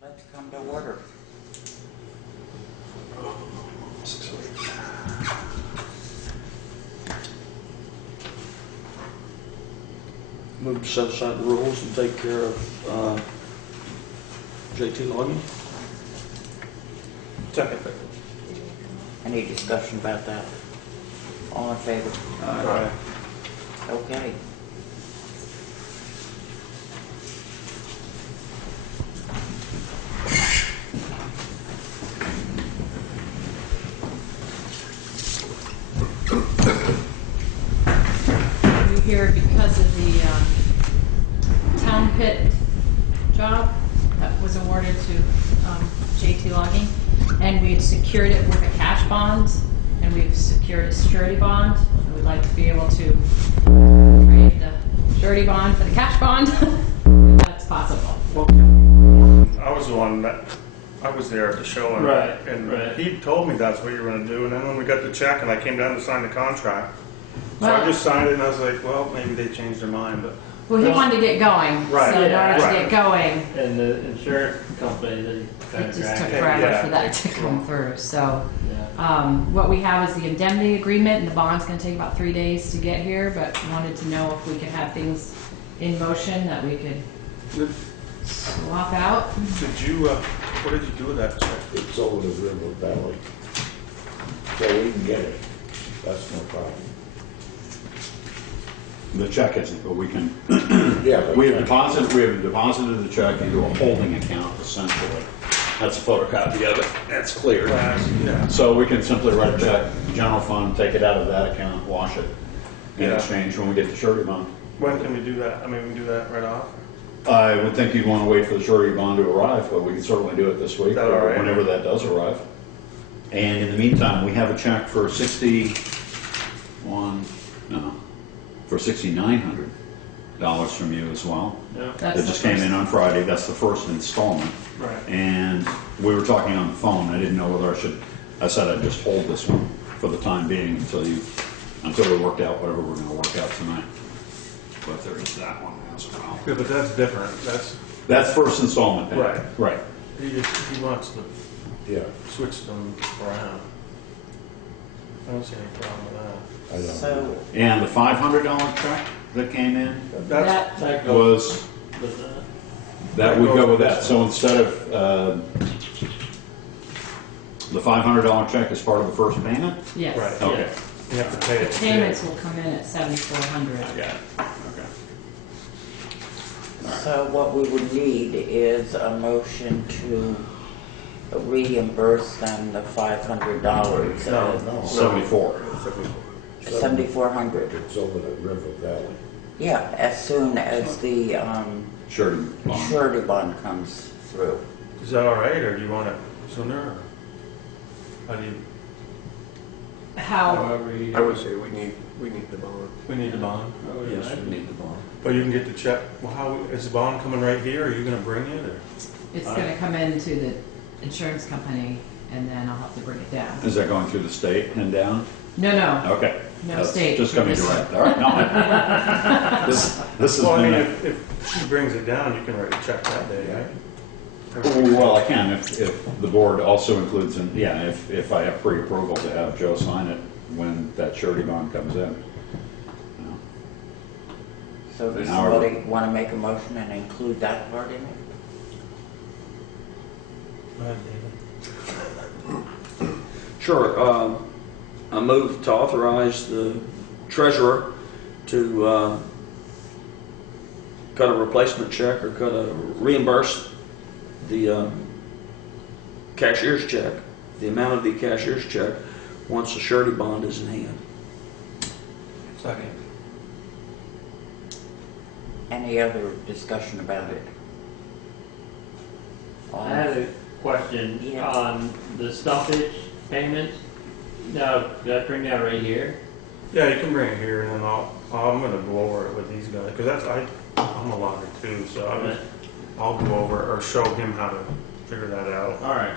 Let's come to order. Move to set aside the rules and take care of JT logging. Second. Any discussion about that? All in favor? Aye. Okay. We're here because of the town pit job that was awarded to JT Logging, and we had secured it with a cash bond, and we've secured a surety bond. And we'd like to be able to trade the surety bond for the cash bond, if that's possible. Well, I was the one that, I was there at the show, and he told me that's what you were going to do, and then when we got the check and I came down to sign the contract, so I just signed it and I was like, well, maybe they changed their mind, but... Well, he wanted to get going, Right. so in order to Right. get going, And the insurance company, they kind it of just took dragged it. forever Yeah, for that it to takes come long. through. So Yeah. what we have is the indemnity agreement, and the bond's going to take about 3 days to get here, but wanted to know if we could have things in motion that we could swap out. Did you, what did you do with that check? It's over the river valley. So we can get it. That's no problem. The check isn't, but we can, Yeah, but we have deposited the check into a holding account, essentially. That's a photocopy of it, that's clear. Yeah. So we can simply write a check, general fund, take it out of that account, wash it, in Yeah. exchange when we get the surety bond. When can we do that? I mean, we can do that right off? I would think you'd want to wait for the surety bond to arrive, but we can certainly do it this week, Is that all or right? whenever that does arrive. And in the meantime, we have a check for $6,900 from you as well. Yeah. That's That the just came first. in on Friday. That's the first installment. Right. And we were talking on the phone. I didn't know whether I said I'd just hold this one for the time being until we worked out whatever we're going to work out tonight. But there is that one as well. Yeah, but that's different. That's first installment payment. Right. Right. He wants to yeah, switch them around. I don't see any problem with that. I know. So, And the $500 check that came in That's, That goes was, with that. that would go with that. So instead of, the $500 check is part of the first payment? Yes. Right. Okay. you have to pay The it. payments will come in at $7,400. Yeah. Okay. so what we would need is a motion to reimburse them the $500. No. 74. $7,400. It's over the river valley. Yeah, as soon as the Surety bond. surety bond comes through. Is that all right, or do you want it sooner? How do you? How, However you. I would say we need the bond. We need the bond, Oh, yeah, I need the bond. but you can get the check. Well, how is the bond coming right here? Are you going to bring it, or? it's going to come into the insurance company, and then I'll have to bring it down. Is that going through the state and down? No. Okay. No That's state. Just coming direct. All right. No. This has Well, I been. mean, if she brings it down, you can write a check that day, right? Well, I can if the board also includes, if I have pre-approval to have Joe sign it when that surety bond comes in. So does However- somebody want to make a motion and include that part in it? Go ahead, David. Sure. I move to authorize the treasurer to cut a replacement check or reimburse the cashier's check the amount of the cashier's check once the surety bond is in hand. Second. Any other discussion about it? I had a question Yeah. on the stumpage payments. Now, did I bring that right here? Yeah, you can bring it here, and then I'm gonna go over it with these guys, because I'm a logger too, so I'll go over or show him how to figure that out. All right.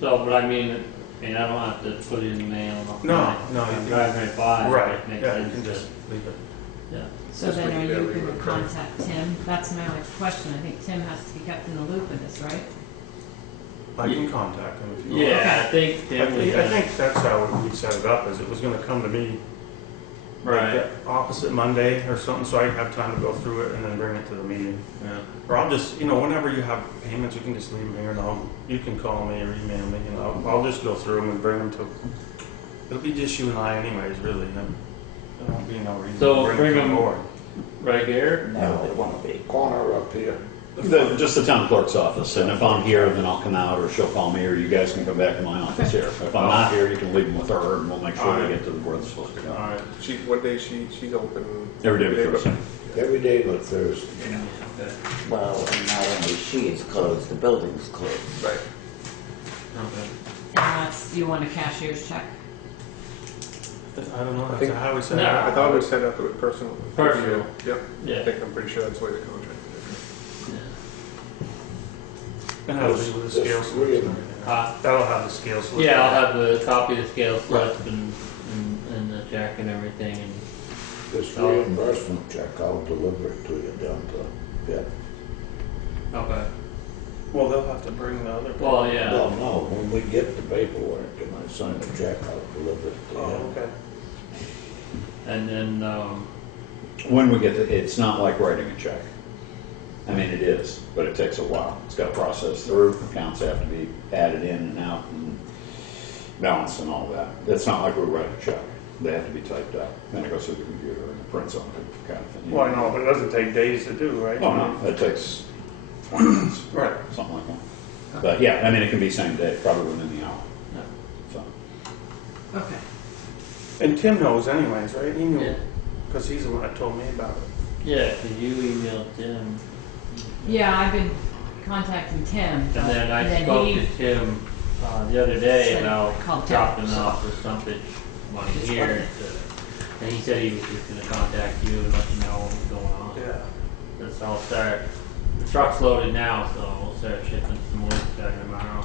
So, but I mean, I don't have to put it in the mail. No, no, I'm you driving right by. Right, It makes yeah, you sense can to- just leave it. Yeah. So Just then leave are it you there, going leave to it there. contact Tim? That's my only question. I think Tim has to be kept in the loop of this, right? I can contact him if you want. Yeah, I think Tim was I think that's how we set it up, is it was gonna come to me like right. the opposite Monday or something, so I have time to go through it and then bring it to the meeting. Yeah. Or I'll just, whenever you have payments, you can just leave them here, and you can call me or email me, and I'll just go through them and bring them to, it'll be just you and I anyways, really. There won't be no reason So to bring them to them- the board. Right here. No, it won't be. Corner up here. Just the town clerk's office, and if I'm here, then I'll come out, or she'll call me, or you guys can come back to my office here. If I'm not here, you can leave them with her, and we'll make sure they get to the where they're supposed to go. All right. What day she's open? Every day but Thursday. Every day but Thursday. Okay. Well, and not only she is closed, the building's closed. Right. Okay. And that's, you want a cashier's check? I don't know, I think- that's how we set it No. I up. thought it was set up with personal. Personal. Yep. Yeah. I'm pretty sure that's the way the contract is. And that'll be with the scale There's three of slips. them. That'll have the scale slips. Yeah, I'll have the copy of the scale slip and the check and everything. And This reimbursement check, I'll deliver it to you down to, yeah. okay. Well, they'll have to bring the other. Well, yeah. Well, no, when we get the paperwork and I sign the check, I'll deliver it to Oh, you. okay. And then When we get it's not like writing a check. I mean, it is, but it takes a while. It's got to process through, accounts have to be added in and out and balanced and all that. It's not like we write a check. They have to be typed out. Then it goes through the computer and it prints on it, kind of thing. Well, I know, but it doesn't take days to do, right? Oh, no, it takes 20 minutes. Right. Something like that. But yeah, I mean, it can be same day, probably within the hour. Yeah. So, Okay. And Tim knows anyways, right? He knew, Yeah. because he's the one that told me about it. yeah, could you email Tim? Yeah, I've been contacting Tim. And then I then spoke he- to Tim the other day Said about call Tim. dropping off the stumpage money here. And he said he was just gonna contact you and let you know what was going on. Yeah. So I'll start, the truck's loaded now, so we'll start shipping some more stuff tomorrow.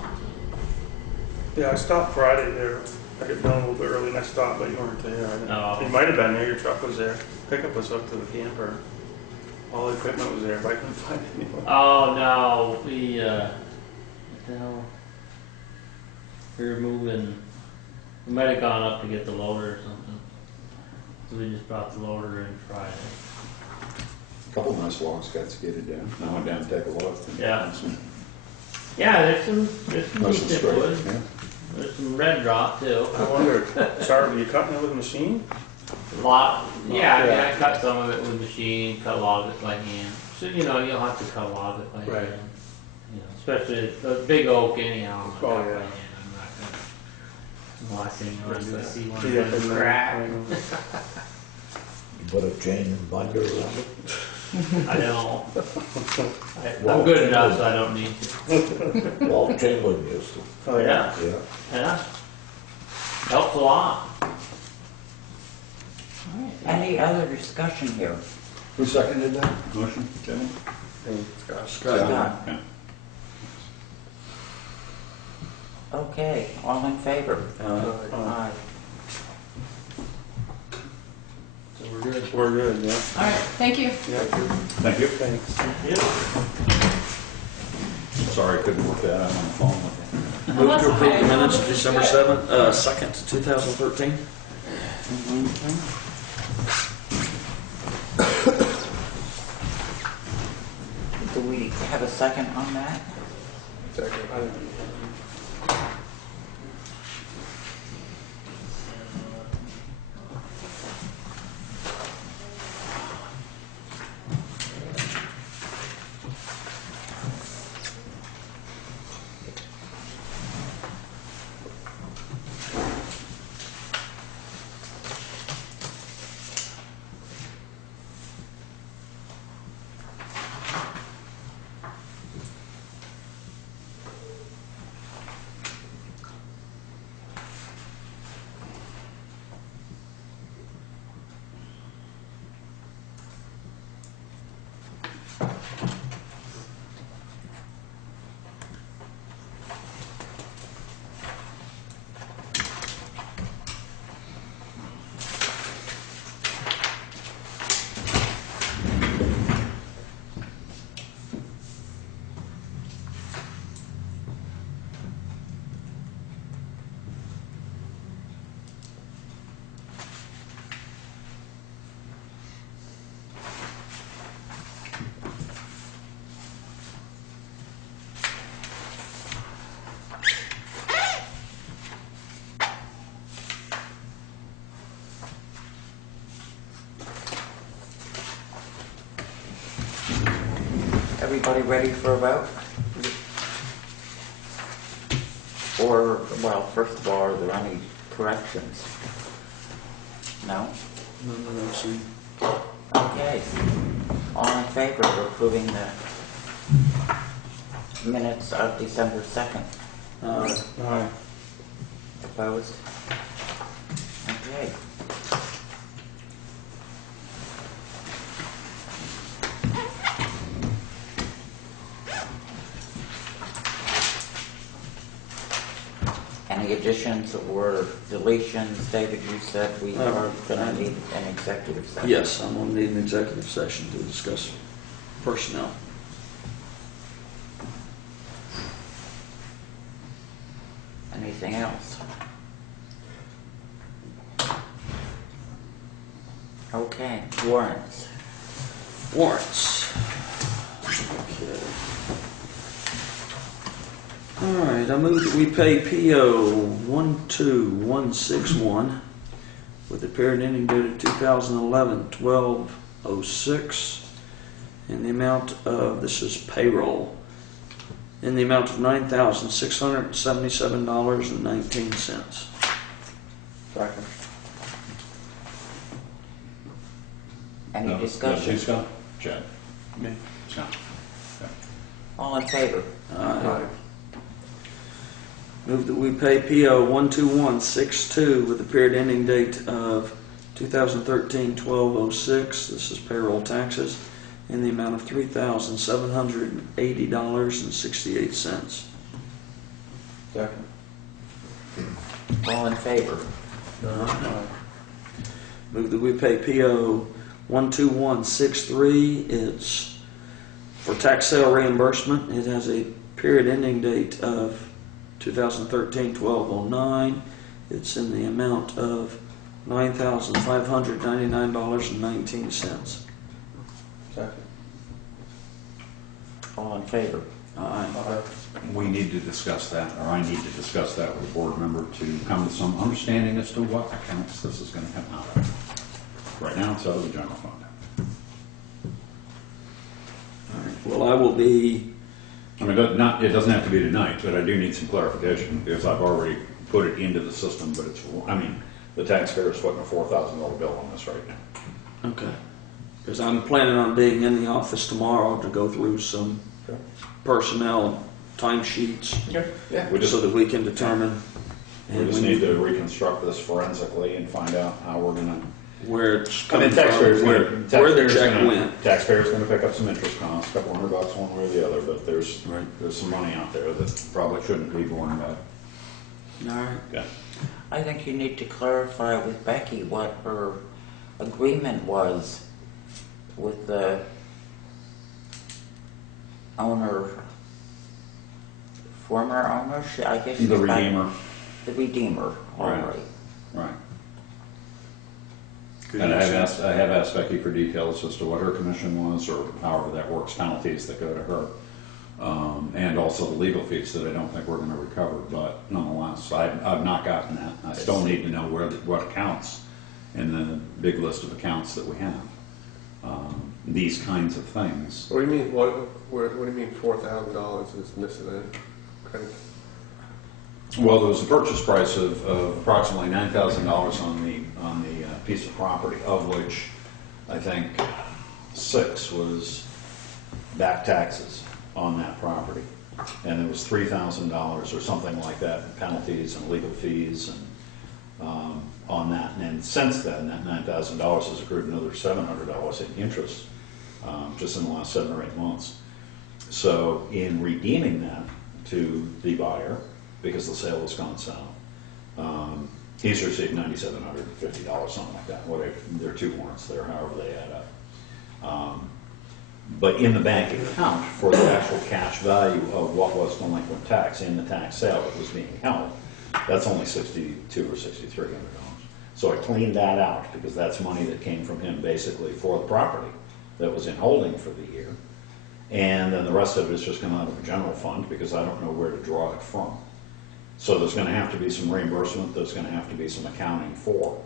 Yeah, I stopped Friday there. I got done a little bit early and I stopped, but you weren't there. I didn't- Oh. You might have been there, your truck was there. Pickup was hooked to the camper. All the equipment was there, but I couldn't find it anywhere. Oh, no, we, what the hell? We were moving, we might have gone up to get the loader or something. So we just brought the loader in Friday. a couple nice logs got skated down. I went down to take a look. and Yeah. some- Yeah, there's some Nice and decent straight, wood. yeah. There's some red rock too. I wonder, sorry, were you cutting it with a machine? Lot, yeah, I mean, Yeah. I cut some of it with machine, cut a lot of it by hand. So, you'll have to cut a lot of it by hand. Right. Especially the big oak anyhow, I'm Oh, gonna cut yeah. by hand. I'm not gonna, the last thing you wanna do is see one Yeah, of them and then- crack. You put a chain and binder around it. I don't. I'm good enough, so I don't need to. Walt Chamberlain used to, Oh, yeah? yeah. Yeah. Helps a lot. Any other discussion here? Who seconded that motion, Kevin? And Scott. Scott. Yeah. Okay, all in favor? Aye. So we're good. We're good, yeah. All right, thank you. Yeah. Thank you. Thanks. Sorry I couldn't work that out on the phone with you. Oh, Move that's to approve okay. the minutes of December 2nd, 2013. Do we have a second on that? Second. Everybody ready for a vote? Or, well, first of all, are there any corrections? No? None that I've seen. Okay. All in favor of approving the minutes of December 2nd? Aye. Opposed? Okay. Any additions or deletions? David, you said we are going to need an executive session. Yes, I'm gonna need an executive session to discuss personnel. Anything else? Okay, warrants. Warrants. Okay. All right, I move that we pay PO 12161 with the period ending date of 2011-12/06 in the amount of, this is payroll, in the amount of $9,677.19. Second. Any No, discussion? no, Scott? Chad? Me. Scott? All in favor? Aye. Move that we pay PO 12162 with the period ending date of 2013-12/06. This is payroll taxes in the amount of $3,780.68. Second. All in favor? Move that we pay PO 12163. It's for tax sale reimbursement. It has a period ending date of 2013-12/09. It's in the amount of $9,599.19. Second. All in favor? Aye. We need to discuss that, or I need to discuss that with a board member to come to some understanding as to what accounts this is going to come out of. Right now, it's out of the general fund. All right. Well, I will be. I mean, it doesn't have to be tonight, but I do need some clarification because I've already put it into the system, but it's, I mean, the taxpayer is putting a $4,000 bill on this right now. Okay. Because I'm planning on being in the office tomorrow to go through some personnel timesheets Yeah. We just, so that we can determine we just need to reconstruct this forensically and find out how we're going to. where it's I coming mean, taxpayers, from, where the check went. Taxpayers going to pick up some interest costs, a couple $100 one way or the other, but there's some money out there that probably shouldn't be borne by. All right. Okay. I think you need to clarify with Becky what her agreement was with the owner, former owner, I guess. The Redeemer. The Redeemer, all Right. right. Right. Good And I answer. have asked Becky for details as to what her commission was, or however that works, penalties that go to her. And also the legal fees that I don't think we're gonna recover, but nonetheless, I've not gotten that. I still need to know what accounts in the big list of accounts that we have. These kinds of things. What do you mean? What do you mean? $4,000 is missing? Okay. Well, there was a purchase price of approximately $9,000 on the piece of property, of which I think 6 was back taxes on that property, and there was $3,000 or something like that in penalties and legal fees and on that. And then since then, that $9,000 has accrued another $700 in interest just in the last 7 or 8 months. So in redeeming that to the buyer, because the sale has gone south, he's received $9,750, something like that. Whatever, there are 2 warrants there, however they add up. But in the bank account for the actual cash value of what was delinquent tax in the tax sale that was being held, that's only $6,200 or $6,300. So I cleaned that out because that's money that came from him basically for the property that was in holding for the year. And then the rest of it is just coming out of the general fund because I don't know where to draw it from. So there's going to have to be some reimbursement, there's going to have to be some accounting for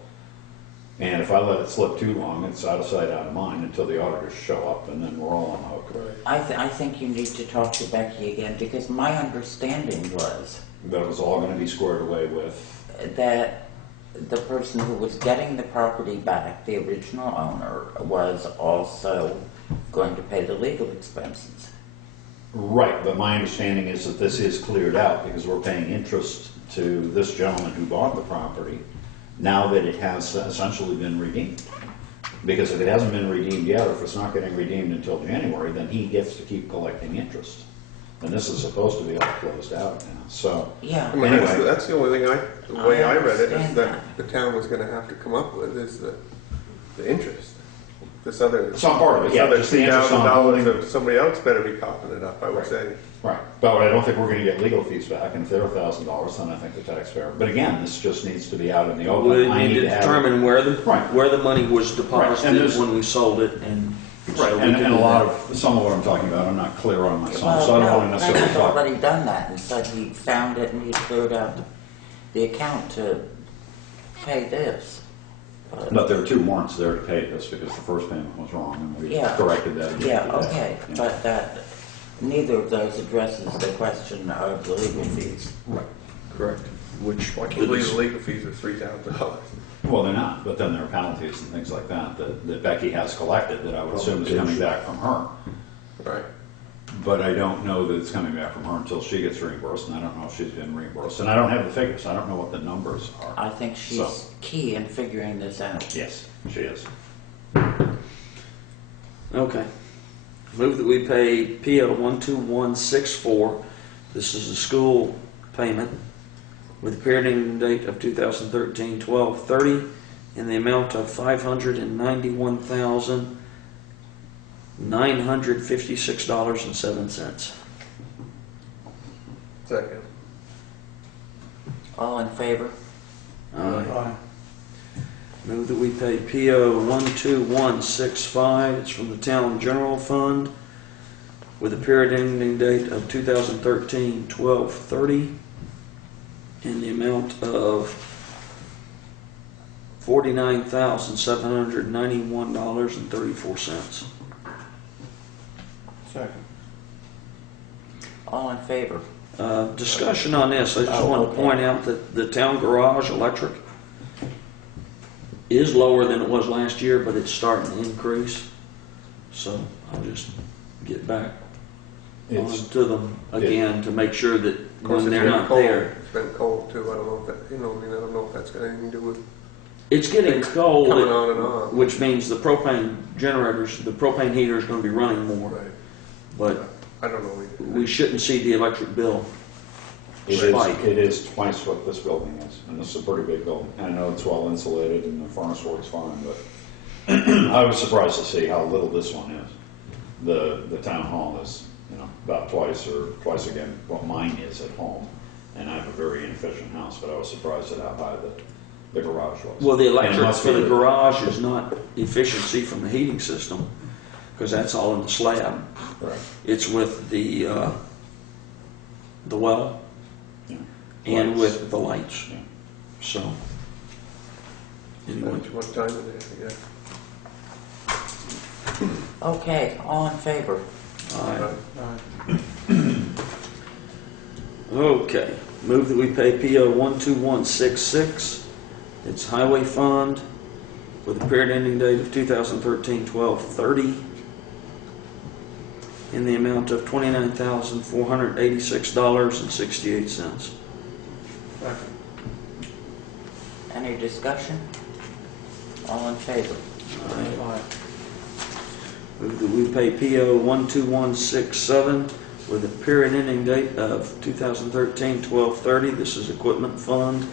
And if I let it slip too long, it's out of sight, out of mind until the auditors show up, and then we're all on the hook. I think you need to talk to Becky again, because my understanding was That was all gonna be squared away with, that the person who was getting the property back, the original owner, was also going to pay the legal expenses. right, but my understanding is that this is cleared out because we're paying interest to this gentleman who bought the property now that it has essentially been redeemed. Because if it hasn't been redeemed yet, or if it's not getting redeemed until January, then he gets to keep collecting interest. And this is supposed to be all closed out now, so. Yeah. I mean, Anyway. that's the only thing the way I read it, is understand that the town was gonna have to come up with is the interest. This other. Some part of it, this yeah, other just the interest on $2,000 holding. of somebody else better be copping it up, I would Right. say. Right, but I don't think we're gonna get legal fees back, and if they're $1,000, then I think the taxpayer, but again, this just needs to be out in the open. We I need to have it. determine where Right. the money was Right, and deposited there's- when we sold it, and. so Right, we and can a do lot that. of, some of what I'm talking about, I'm not clear on myself, Well, so I don't no, wanna necessarily Frank's talk. already done that and said he found it and he cleared out the account to pay this. But there are two warrants there to pay this because the first payment was wrong and we Yeah. corrected that. Yeah, yesterday. okay, Yeah. but that, neither of those addresses the question of the legal fees. Right. Correct. Which. Well, I can't believe the legal fees are $3,000. Well, they're not, but then there are penalties and things like that that Becky has collected that I would assume is coming back from her. Right. But I don't know that it's coming back from her until she gets reimbursed, and I don't know if she's been reimbursed. And I don't have the figures, I don't know what the numbers are. I think she's So- key in figuring this out. Yes, she is. Okay. Move that we pay PO 12164. This is a school payment with a period ending date of 2013-12/30 in the amount of $591,956.07. Second. All in favor? Aye. Move that we pay PO 12165. It's from the town general fund with a period ending date of 2013-12/30 in the amount of $49,791.34. Second. All in favor? Discussion on this. I just Oh, want to okay. point out that the town garage electric is lower than it was last year, but it's starting to increase. So I'll just get back It's, onto them again to make sure that Of course, when it's they're been not cold. there. It's been cold too, I don't know if that, I don't know if that's got anything to do with It's getting things cold, coming on and off. which means the propane generators, the propane heater is going to be running more. Right. But I don't know either. we shouldn't see the electric bill spike. it is twice what this building is, and this is a pretty big building. I know it's well insulated and the furnace works fine, but I was surprised to see how little this one is. The town hall is, about twice again what mine is at home, and I have a very inefficient house, but I was surprised at how high the garage was. Well, the And it electric must for be the garage is not efficiency from the heating system, because that's all in the slab. Right. It's with the well Yeah. and Lights. with the lights. Yeah. So, anyway. What time is it? Yeah. Okay, all in favor? Aye. Okay, move that we pay PO 12166. It's highway fund with a period ending date of 2013-12/30 in the amount of $29,486.68. Any discussion? All in favor? Aye. Move that we pay PO 12167 with a period ending date of 2013-12/30. This is equipment fund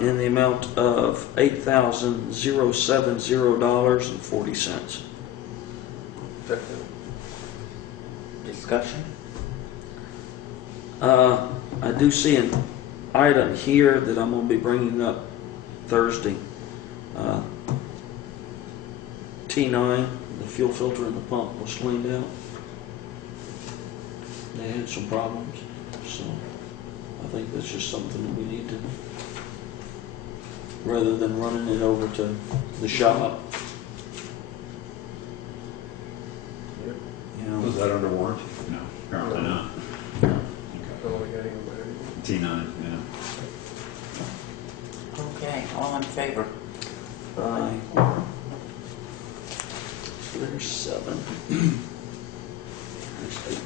in the amount of $8,070.40. Second. Discussion? I do see an item here that I'm going to be bringing up Thursday. T9, the fuel filter in the pump was cleaned out. They had some problems, so I think that's just something that we need to rather than running it over to the shop. Yep. You know, Was that under warranty? No, apparently not. Okay. Oh, we got him ready. T9, yeah. Okay, all in favor? Aye. So there's 7. There's 8.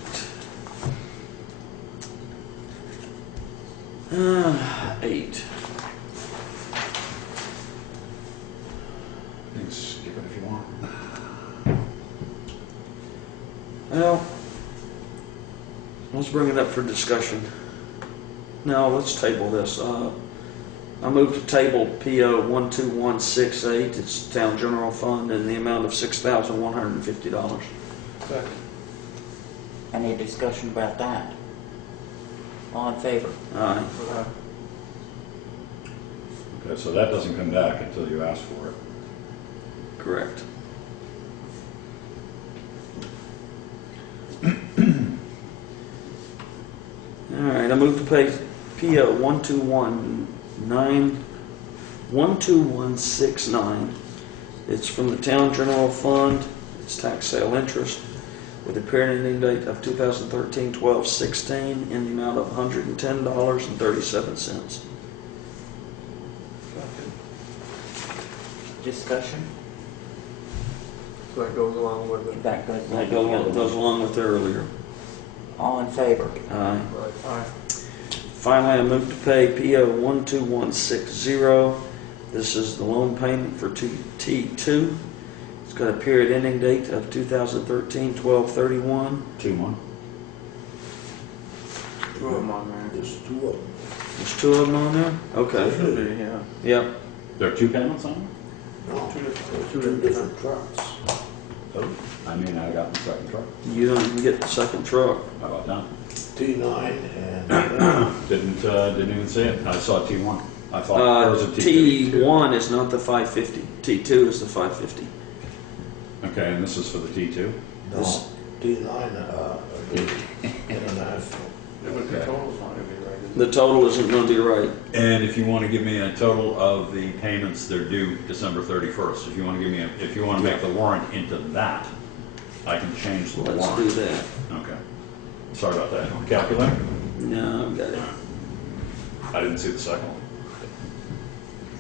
8. You can skip it if you want. Well, let's bring it up for discussion. No, let's table this. I move to table PO 12168. It's town general fund in the amount of $6,150. Second. Any discussion about that? All in favor? Aye. Okay, so that doesn't come back until you ask for it. Correct. All right, I move to pay PO 12169. It's from the town general fund. It's tax sale interest with a period ending date of 2013-12-16 in the amount of $110.37. Discussion? So that goes along with it. That goes That goes along with earlier. All in favor? Aye. Aye. Finally, I move to pay PO 12160. This is the loan payment for T2. It's got a period ending date of 2013-12-31. 2-1. Two of them on there. There's 2 of them. There's 2 of them on there? Okay. Should be, yeah. Yep. There are 2 payments on it? No, There's there's 2 different trucks. I mean, I got the second truck. You don't even get the second truck. How about that? T9 and Didn't even see it. I saw T1. I thought there was a T2. T1 is not the 550. T2 is the 550. Okay, and this is for the T2? no, T9 is international. Yeah, but the total's not gonna be right, is it? The total isn't going to be right. And if you want to give me a total of the payments, they're due December 31st. If you want to give me if you want to make the warrant into that, I can change the Let's warrant. do that. Okay. Sorry about that. Calculator? No, I've got it. I didn't see the second one.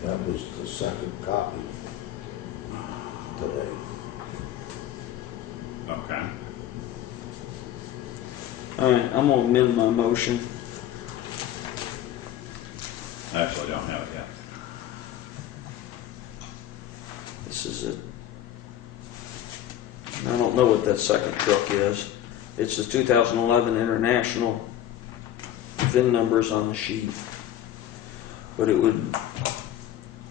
That was the second copy today. Okay. All right, I'm going to amend my motion. I actually don't have it yet. This is it. I don't know what that second truck is. It's the 2011 International. VIN numbers on the sheet. But it would,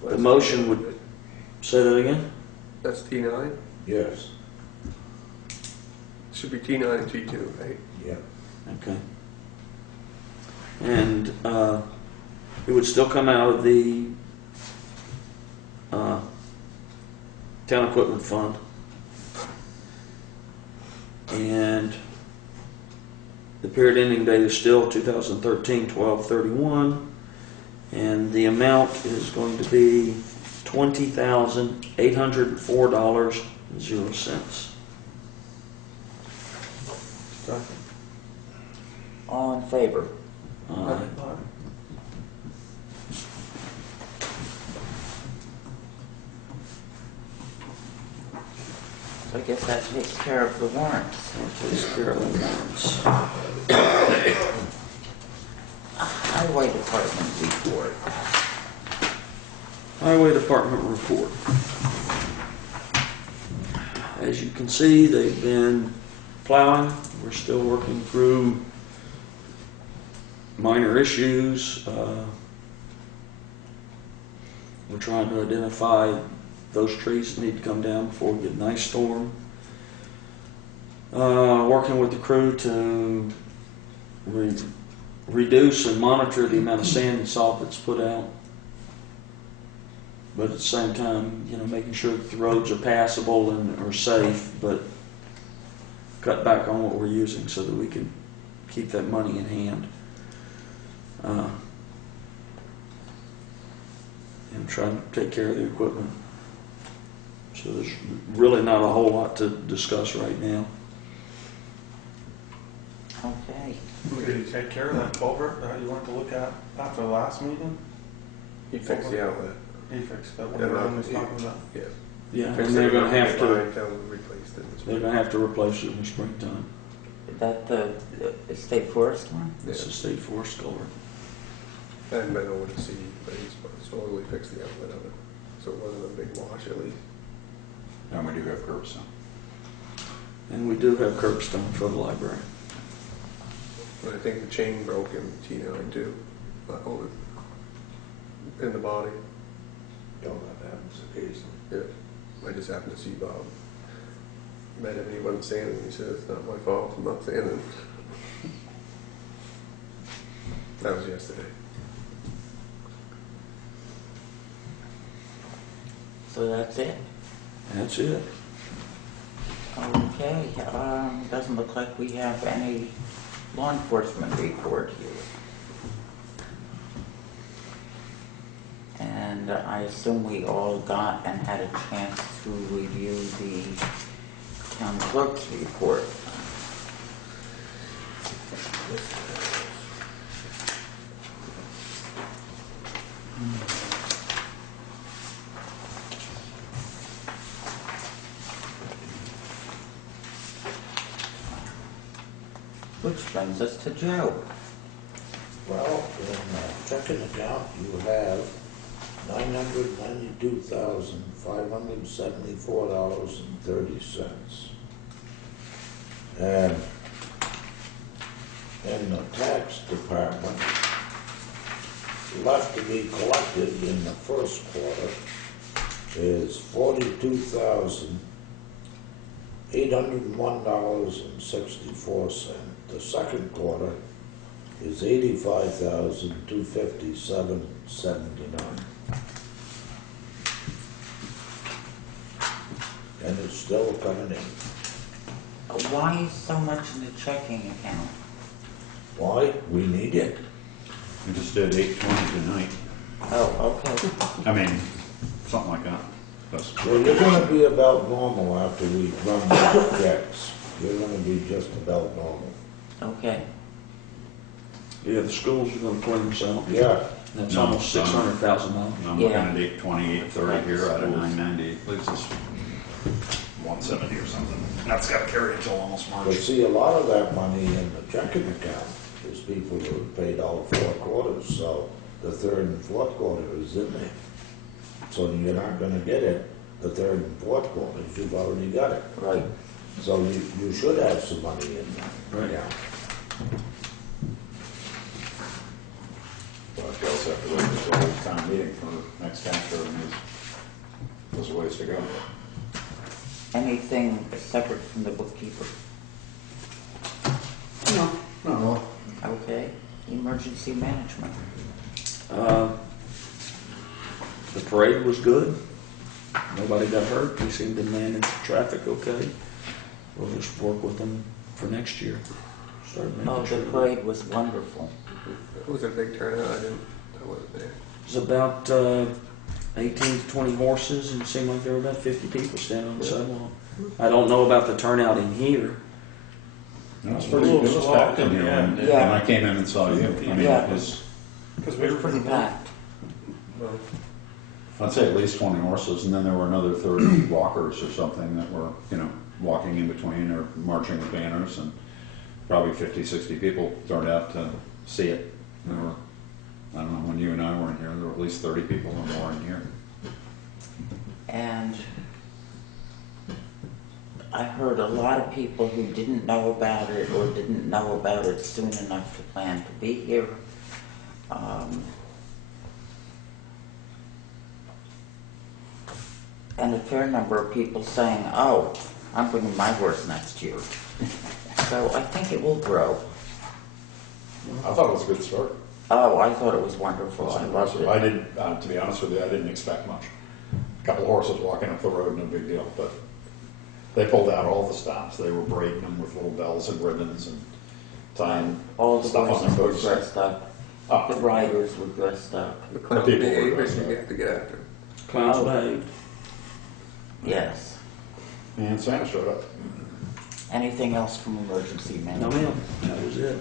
the motion would, say that again? That's T9? Yes, Should be T9 and T2, right? yeah. Okay. And it would still come out of the town equipment fund. And the period ending date is still 2013-12-31. And the amount is going to be $20,804.00. All in favor? Aye. So I guess that takes care of the warrants. That takes care of the warrants. Highway Department report. Highway Department report. As you can see, they've been plowing. We're still working through minor issues. We're trying to identify those trees that need to come down before we get an ice storm. Working with the crew to reduce and monitor the amount of sand and salt that's put out. But at the same time, making sure that the roads are passable and are safe, but cut back on what we're using so that we can keep that money in hand. And and trying to take care of the equipment. So there's really not a whole lot to discuss right now. Okay. Did you take care of that culvert that you went to look at after the last meeting? He fixed the outlet. He fixed that one Yeah, Ron was yeah. talking about? Yeah. Yeah, Fixed and they're it, gonna have got to, mine, tell them to replace it. they're gonna have to replace it in the springtime. Is that the state forest one? It's a state forest culvert. I hadn't been over to see, but he's slowly fixed the outlet of it, so it wasn't a big wash at least. And we do have curbs, so. And we do have curbstone for the library. And I think the chain broke in T9 too, over in the body. Don't that happens occasionally. Yeah, I just happened to see Bob. Met him and he wasn't saying anything. He said, "It's not my fault. I'm not saying anything." That was yesterday. So that's it? That's it. Okay, doesn't look like we have any law enforcement report here. And I assume we all got and had a chance to review the town clerk's report. Which brings us to Joe. Well, in checking account, you have $992,574.30. And in the tax department, left to be collected in the first quarter is $42,801.64. The second quarter is $85,257.79. And it's still coming in. Why so much in the checking account? Why? We need it. We just did 820 tonight. Oh, okay. I mean, something like that. That's Well, you're gonna be about normal after we run the checks. You're gonna be just about normal. Okay. Yeah, the schools are gonna clean themselves. Yeah, That's No, almost $600,000. I'm Yeah. looking at 820, 830 here out of 998. Leaves us 170 or something. That's got to carry until almost but March. see, a lot of that money in the checking account is people who have paid all 4 quarters, so the third and fourth quarter is in there. So you're not gonna get it the third and fourth quarters, you've already got it. Right. So you should have some money in there. Right. Yeah. But you also have to wait until the town meeting for next tax year, and there's a ways to go. Anything separate from the bookkeeper? No, no. Okay. Emergency management. The parade was good. Nobody got hurt. We seemed to manage traffic okay. We'll just work with them for next year. Start making Oh, sure. the parade was wonderful. It was a big turnout. I wasn't there. It was about 18 to 20 horses, and it seemed like there were about 50 people standing on the sidewalk. I don't know about the turnout in here. No, it's pretty, it was packed in here when Yeah. I came in and saw you. I mean, Yeah. it was, Because It was pretty packed. Well, I'd say at least 20 horses, and then there were another 30 walkers or something that were, walking in between or marching with banners, and probably 50, 60 people turned out to see it. There were, I don't know, when you and I were in here, there were at least 30 people or more in here. And I heard a lot of people who didn't know about it or didn't know about it soon enough to plan to be here. And a fair number of people saying, oh, I'm bringing my horse next year. So I think it will grow. I thought it was a good start. Oh, I thought it was wonderful. I loved it. I did, to be honest with you, I didn't expect much. A couple of horses walking up the road, no big deal, but they pulled out all the stops. They were braiding them with little bells and ribbons and tying All the stuff on horses their were boots. dressed up. The riders were dressed up. The clown people were behaviors dressed you up. have to get after. Clowns behaved. Yes. And Santa showed up. Anything else from emergency No, management? ma'am. That was it.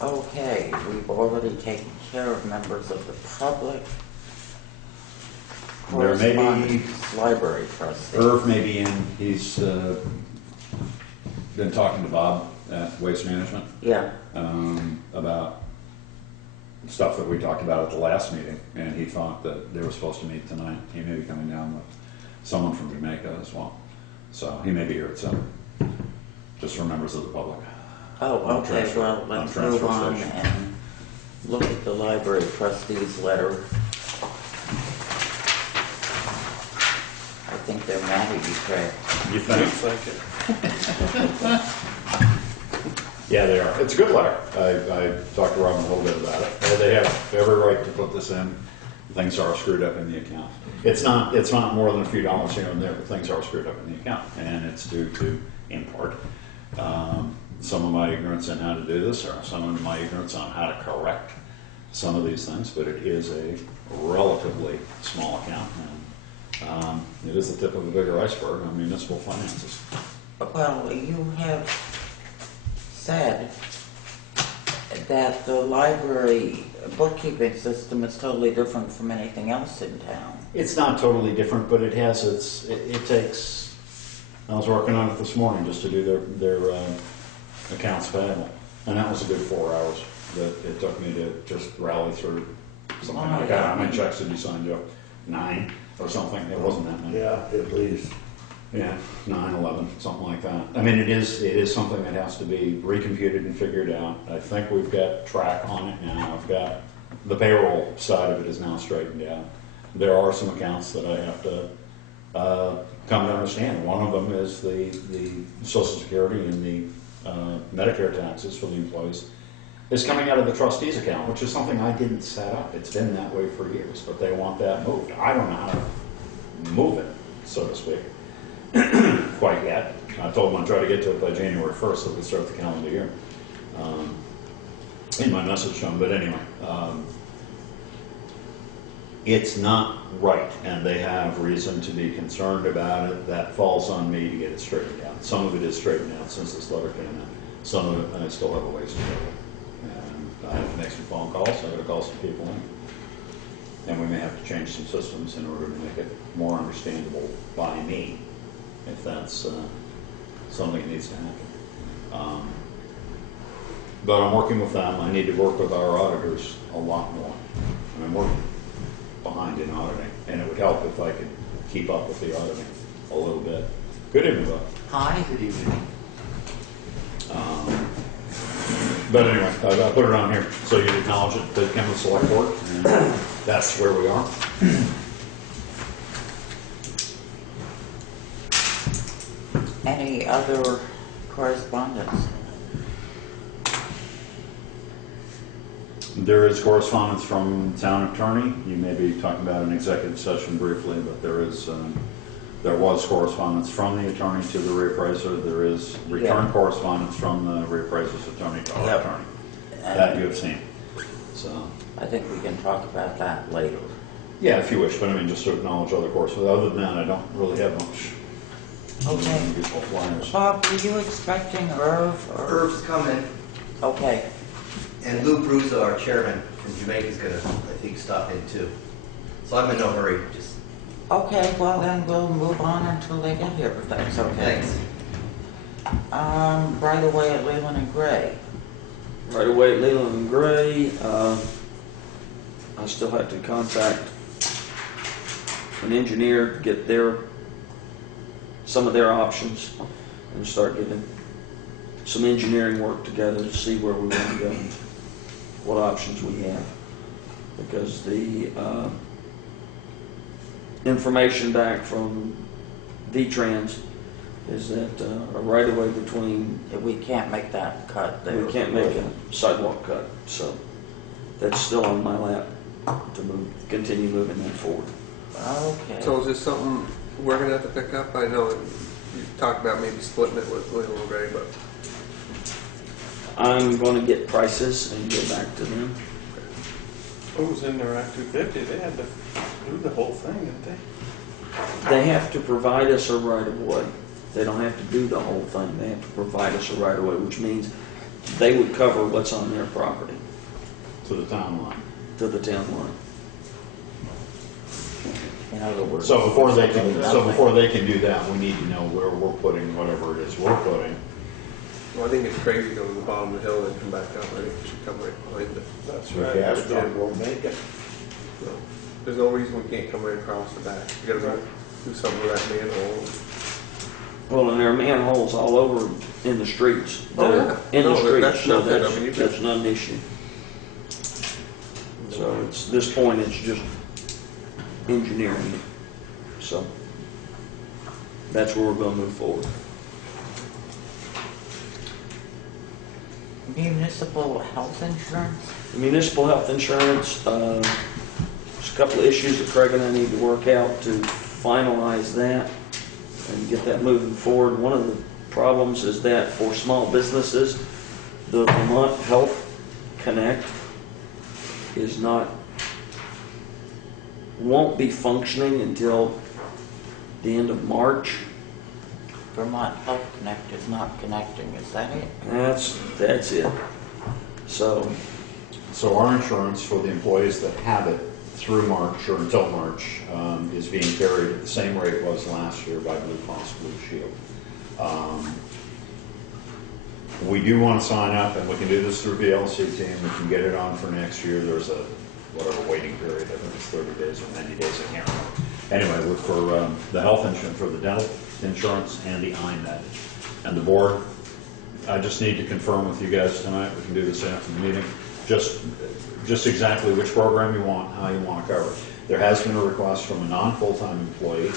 Okay, we've already taken care of members of the public. There may be- Correspondence, library trustee. Irv may be in, he's been talking to Bob at Waste Management Yeah, about stuff that we talked about at the last meeting, and he thought that they were supposed to meet tonight. He may be coming down with someone from Jamaica as well. So he may be here at 7, just for members of the public. oh, On okay, transfer- well, on let's transfer move on station. and look at the library trustee's letter. I think they're mad at you, Craig. You think? Yeah, they are. It's a good letter. I talked to Robin a little bit about it. They have every right to put this in. Things are screwed up in the account. It's not more than a few dollars here and there, but things are screwed up in the account, and it's due to, in part, some of my ignorance in how to do this, or some of my ignorance on how to correct some of these things. But it is a relatively small account, and it is the tip of a bigger iceberg on municipal finances. Well, you have said that the library bookkeeping system is totally different from anything else in town. It's not totally different, but it has it takes, I was working on it this morning just to do their accounts payable, and that was a good 4 hours that it took me to just rally through something like that. How many checks did you sign, Joe? 9 or something? It wasn't that many. Yeah, at least. Yeah, 9, 11, something like that. I mean, it is something that has to be recomputed and figured out. I think we've got track on it now. I've got the payroll side of it is now straightened out. There are some accounts that I have to come to understand. One of them is the Social Security and the Medicare taxes for the employees is coming out of the trustees account, which is something I didn't set up. It's been that way for years, but they want that moved. I don't know how to move it, so to speak. Quite yet. I told them I'd try to get to it by January 1st so we start the calendar year. In my message to them, but anyway, it's not right, and they have reason to be concerned about it. That falls on me to get it straightened out. Some of it is straightened out since this letter came in. Some of it I still have a ways to go. And I have to make some phone calls. I got to call some people in, and we may have to change some systems in order to make it more understandable by me, if that's something that needs to happen. But I'm working with them. I need to work with our auditors a lot more. I mean, we're behind in auditing, and it would help if I could keep up with the auditing a little bit. Good evening, Bob. Hi, good evening. But anyway, I put it on here so you acknowledge it, the Kemwood Select Board, and that's where we are. Any other correspondence? There is correspondence from town attorney. You may be talking about an executive session briefly, but there was correspondence from the attorney to the reappraiser. There is return correspondence from the reappraiser's attorney to our attorney. That you have seen. So I think we can talk about that later. yeah, if you wish, but I mean just to acknowledge other course. Other than that, I don't really have much. Okay. Useful flyers. Bob, were you expecting Irv? Irv's coming, Okay. and Lou Bruce, our chairman from Jamaica, is gonna, I think, stop in too. So I'm in no hurry, just Okay, well then we'll move on until they get here, if that's okay. thanks. Right away at Leland and Gray. Right away at Leland and Gray, I still have to contact an engineer to get some of their options and start getting some engineering work together to see where we want to go, what options we have. Because the information back from V-Trans is that a right-of-way between, We can't make that cut there. we can't make a sidewalk cut, so that's still on my lap to continue moving that forward. Okay. So is this something we're gonna have to pick up? I know you talked about maybe splitting it with Little and Gray, but I'm going to get prices and get back to them. Who was in their Act 250? They had to do the whole thing, didn't they? They have to provide us a right of way. They don't have to do the whole thing. They have to provide us a right of way, which means they would cover what's on their property To the town line. to the town line. In other words. So before they something can, nothing. do that, we need to know where we're putting whatever it is we're putting. Well, I think it's crazy going to the bottom of the hill and come back up. I think it should come right behind it. That's right. The gas truck won't make it. So, there's no reason we can't come right across the back. You gotta do something with that manhole. Well, and there are manholes all over in the streets. Oh, that yeah. are In the No, streets, that's so nothing. I that's, mean, you that's just- not an issue. So it's, this point, it's just engineering it. So that's where we're gonna move forward. Municipal health insurance? Municipal health insurance, there's a couple of issues that Craig and I need to work out to finalize that and get that moving forward. One of the problems is that for small businesses, the Vermont Health Connect is not, won't be functioning until the end of March. Vermont Health Connect is not connecting, is that it? That's it. So, So our insurance for the employees that have it through March or until March is being carried at the same rate it was last year by Blue Cross Blue Shield. We do want to sign up, and we can do this through VLCT, and we can get it on for next year. There's a whatever waiting period. I think it's 30 days or 90 days. I can't remember. Anyway, for the health insurance, for the dental insurance and the IMED, and the board, I just need to confirm with you guys tonight. We can do this after the meeting. Just exactly which program you want, how you want to cover it. There has been a request from a non-full-time employee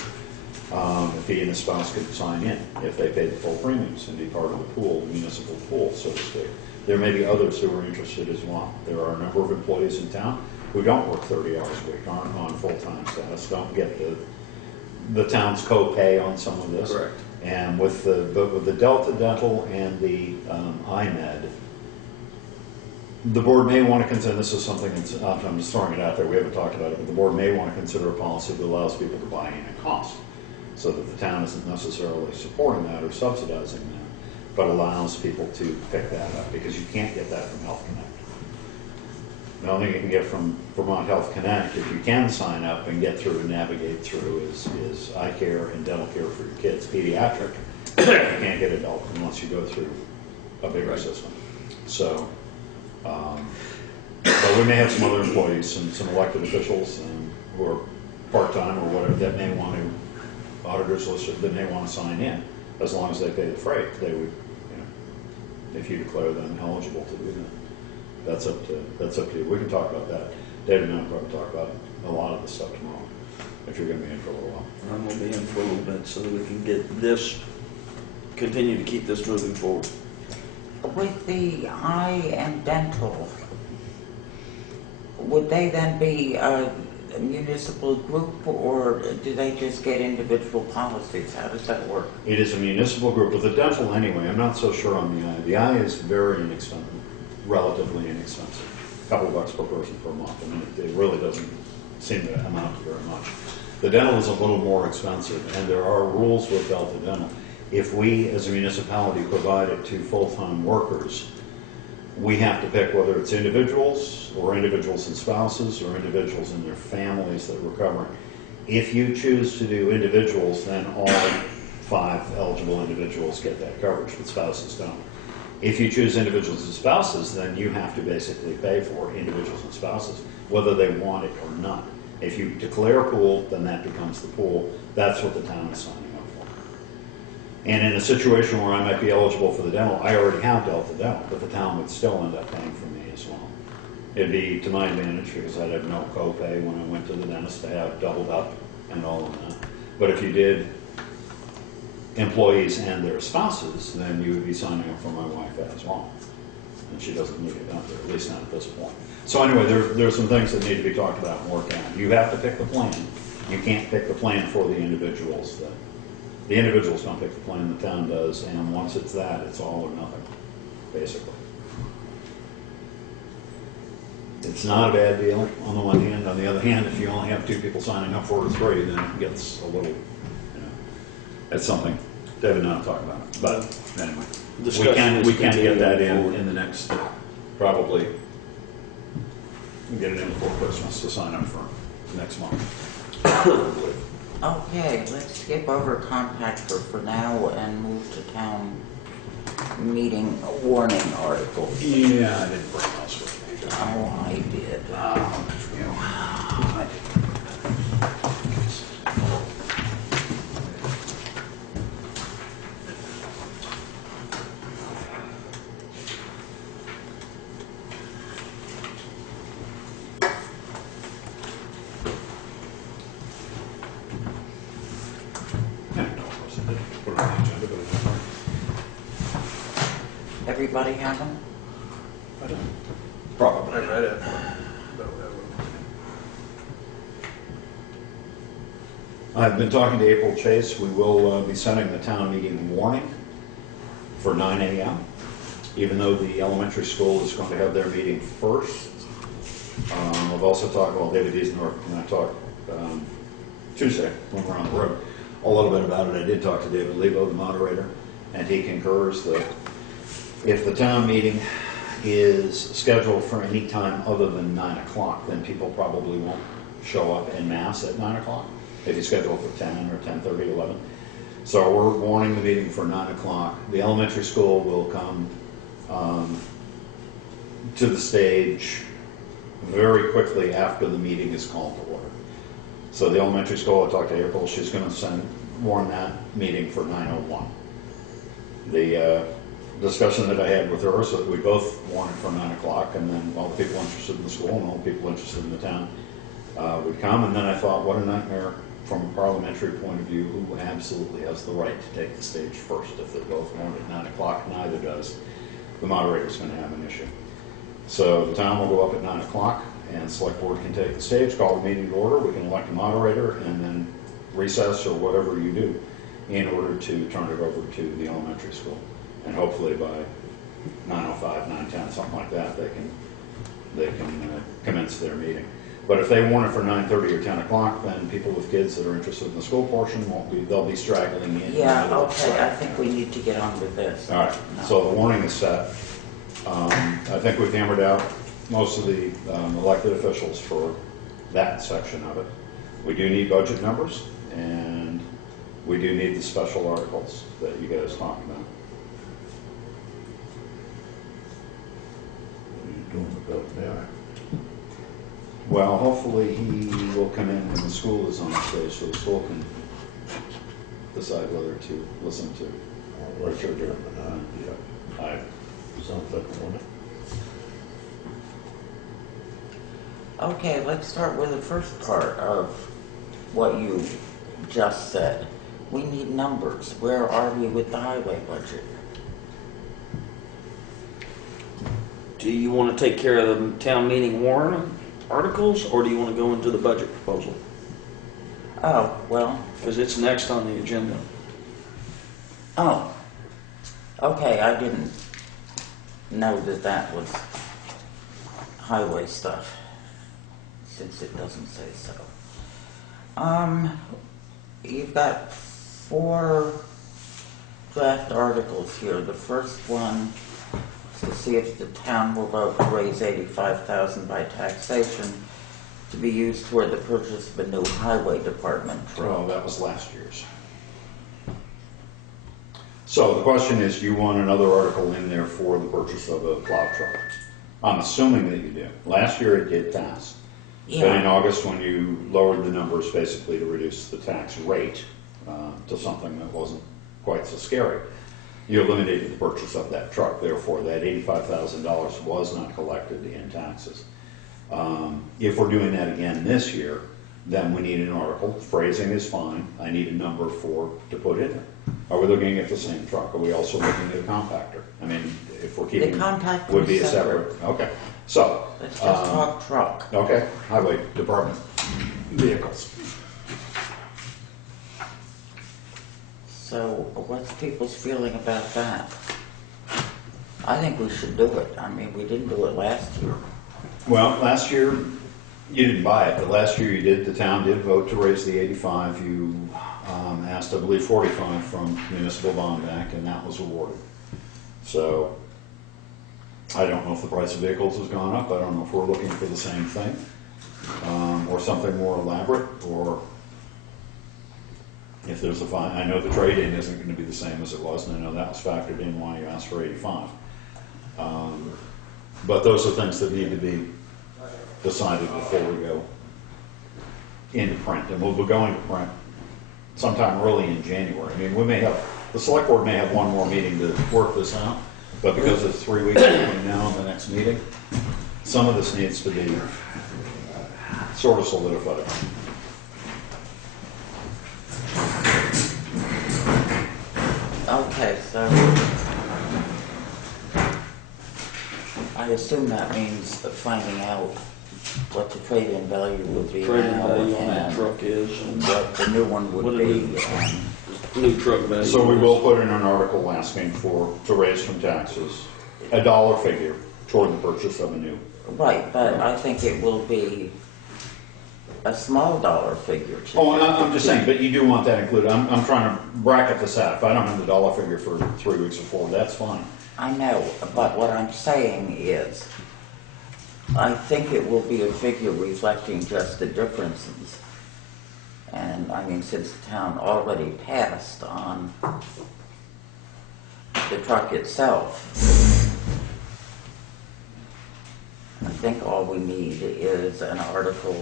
if he and his spouse could sign in if they paid the full premiums and be part of the pool, the municipal pool, so to speak. There may be others who are interested as well. There are a number of employees in town who don't work 30 hours a week, aren't on full-time status, don't get the town's co-pay on some of this. correct. And with the Delta Dental and the IMED, the board may want to consider, this is something that's, I'm just throwing it out there, we haven't talked about it, but the board may want to consider a policy that allows people to buy in at cost, so that the town isn't necessarily supporting that or subsidizing that, but allows people to pick that up, because you can't get that from Health Connect. The only thing you can get from Vermont Health Connect, if you can sign up and get through and navigate through, is eye care and dental care for your kids, pediatric. You can't get adult unless you go through a bigger system. So, but we may have some other employees and some elected officials who are part-time or whatever that may want to, auditors listed, that may want to sign in, as long as they pay the freight. They would, if you declare them eligible to do that. That's up to you. We can talk about that. David and I will probably talk about a lot of this stuff tomorrow, if you're going to be in for a little while. I'm going to be in for a little bit so that we can get this, continue to keep this moving forward. With the eye and dental, would they then be a municipal group, or do they just get individual policies? How does that work? It is a municipal group. With the dental anyway, I'm not so sure on the eye. The eye is very inexpensive, relatively inexpensive. A couple of bucks per person per month. I mean, it really doesn't seem to amount to very much. The dental is a little more expensive, and there are rules with Delta Dental. If we, as a municipality, provide it to full-time workers, we have to pick whether it's individuals or individuals and spouses or individuals and their families that we're covering. If you choose to do individuals, then all 5 eligible individuals get that coverage, but spouses don't. If you choose individuals and spouses, then you have to basically pay for individuals and spouses, whether they want it or not. If you declare a pool, then that becomes the pool. That's what the town is signing up for. And in a situation where I might be eligible for the dental, I already have Delta Dental, but the town would still end up paying for me as well. It'd be to my advantage because I'd have no copay when I went to the dentist. I have doubled up and all of that. But if you did employees and their spouses, then you would be signing up for my wife as well. And she doesn't need it out there, at least not at this point. So anyway, there's some things that need to be talked about and worked out. You have to pick the plan. You can't pick the plan for the individuals. The individuals don't pick the plan, the town does, and once it's that, it's all or nothing, basically. it's not a bad deal on the one hand. On the other hand, if you only have 2 people signing up for it, 3, then it gets a little, you know, it's something David and I will talk about it. But anyway, we can get that in the next, probably, get it in before Christmas to sign up for next month. Okay, let's skip over compactor for now and move to town meeting warning articles. Yeah, I didn't bring those with me. Oh, I did. Everybody have them? Probably. I read it. But I've been talking to April Chase. We will be sending the town meeting warning for 9 a.m. Even though the elementary school is going to have their meeting first. I've also talked, well, David Easendorf and I talked Tuesday when we're on the road a little bit about it. I did talk to David Lebo, the moderator, and he concurs that if the town meeting is scheduled for any time other than 9 o'clock, then people probably won't show up en masse at 9 o'clock. If you schedule for 10 or 10:30, 11. So we're warning the meeting for 9 o'clock. The elementary school will come to the stage very quickly after the meeting is called to order. So the elementary school, I talked to April, she's going to warn that meeting for 9:01. The discussion that I had with her, so that we both warned for 9 o'clock, and then all the people interested in the school and all the people interested in the town would come. And then I thought, what a nightmare from a parliamentary point of view, who absolutely has the right to take the stage first. If they're both warned at 9 o'clock, neither does the moderator's going to have an issue. So the town will go up at 9 o'clock, and select board can take the stage, call the meeting to order, we can elect a moderator, and then recess or whatever you do in order to turn it over to the elementary school. And hopefully by 9:05, 9:10, something like that, they can commence their meeting. But if they warn it for 9:30 or 10 o'clock, then people with kids that are interested in the school portion won't be, they'll be straggling in. Yeah, okay, I think we need to get on with this. All right, so the warning is set. I think we've hammered out most of the elected officials for that section of it. We do need budget numbers, and we do need the special articles that you guys talked about. What are you doing about that? Well, hopefully he will come in when the school is on the stage, so the school can decide whether to listen to Richard German, I sounds like a winner. Okay, let's start with the first part of what you just said. We need numbers. Where are we with the highway budget? Do you want to take care of the town meeting warrant articles, or do you want to go into the budget proposal? Oh, well, Because it's next on the agenda. oh, okay, I didn't know that that was highway stuff, since it doesn't say so. You've got 4 draft articles here. The first one is to see if the town will vote to raise $85,000 by taxation to be used toward the purchase of a new highway department truck. Well, that was last year's. So the question is, do you want another article in there for the purchase of a plow truck? I'm assuming that you do. Last year it did pass. But in Yeah, August, when you lowered the numbers basically to reduce the tax rate to something that wasn't quite so scary, you eliminated the purchase of that truck. Therefore, that $85,000 was not collected in taxes. If we're doing that again this year, then we need an article. Phrasing is fine. I need a number to put in there. Are we looking at the same truck? Are we also looking at a compactor? I mean, if we're keeping, compactor would be is a separate. Okay, so. let's just talk truck. Okay, highway department vehicles. So what's people's feeling about that? I think we should do it. I mean, we didn't do it last year. Well, last year, you didn't buy it, but last year you did, the town did vote to raise the 85. You asked, I believe, 45 from Municipal Bond Bank, and that was awarded. So I don't know if the price of vehicles has gone up. I don't know if we're looking for the same thing, or something more elaborate, or if there's a fine. I know the trade-in isn't going to be the same as it was, and I know that was factored in why you asked for 85. But those are things that need to be decided before we go into print, and we'll be going to print sometime early in January. I mean, we may have, the select board may have one more meeting to work this out, but because it's 3 weeks between now and the next meeting, some of this needs to be sort of solidified. Okay, so I assume that means finding out what the trade-in value would be Trade-in now value on that and truck is, and what the new one What would it be. is. New truck value. So we will put in an article asking to raise from taxes a dollar figure toward the purchase of a new. Right, but I think it will be a small dollar figure. Oh, and I'm just saying, but you do want that included. I'm trying to bracket this out. If I don't have the dollar figure for 3 weeks or 4, that's fine. I know, but what I'm saying is, I think it will be a figure reflecting just the differences. And I mean, since the town already passed on the truck itself, I think all we need is an article.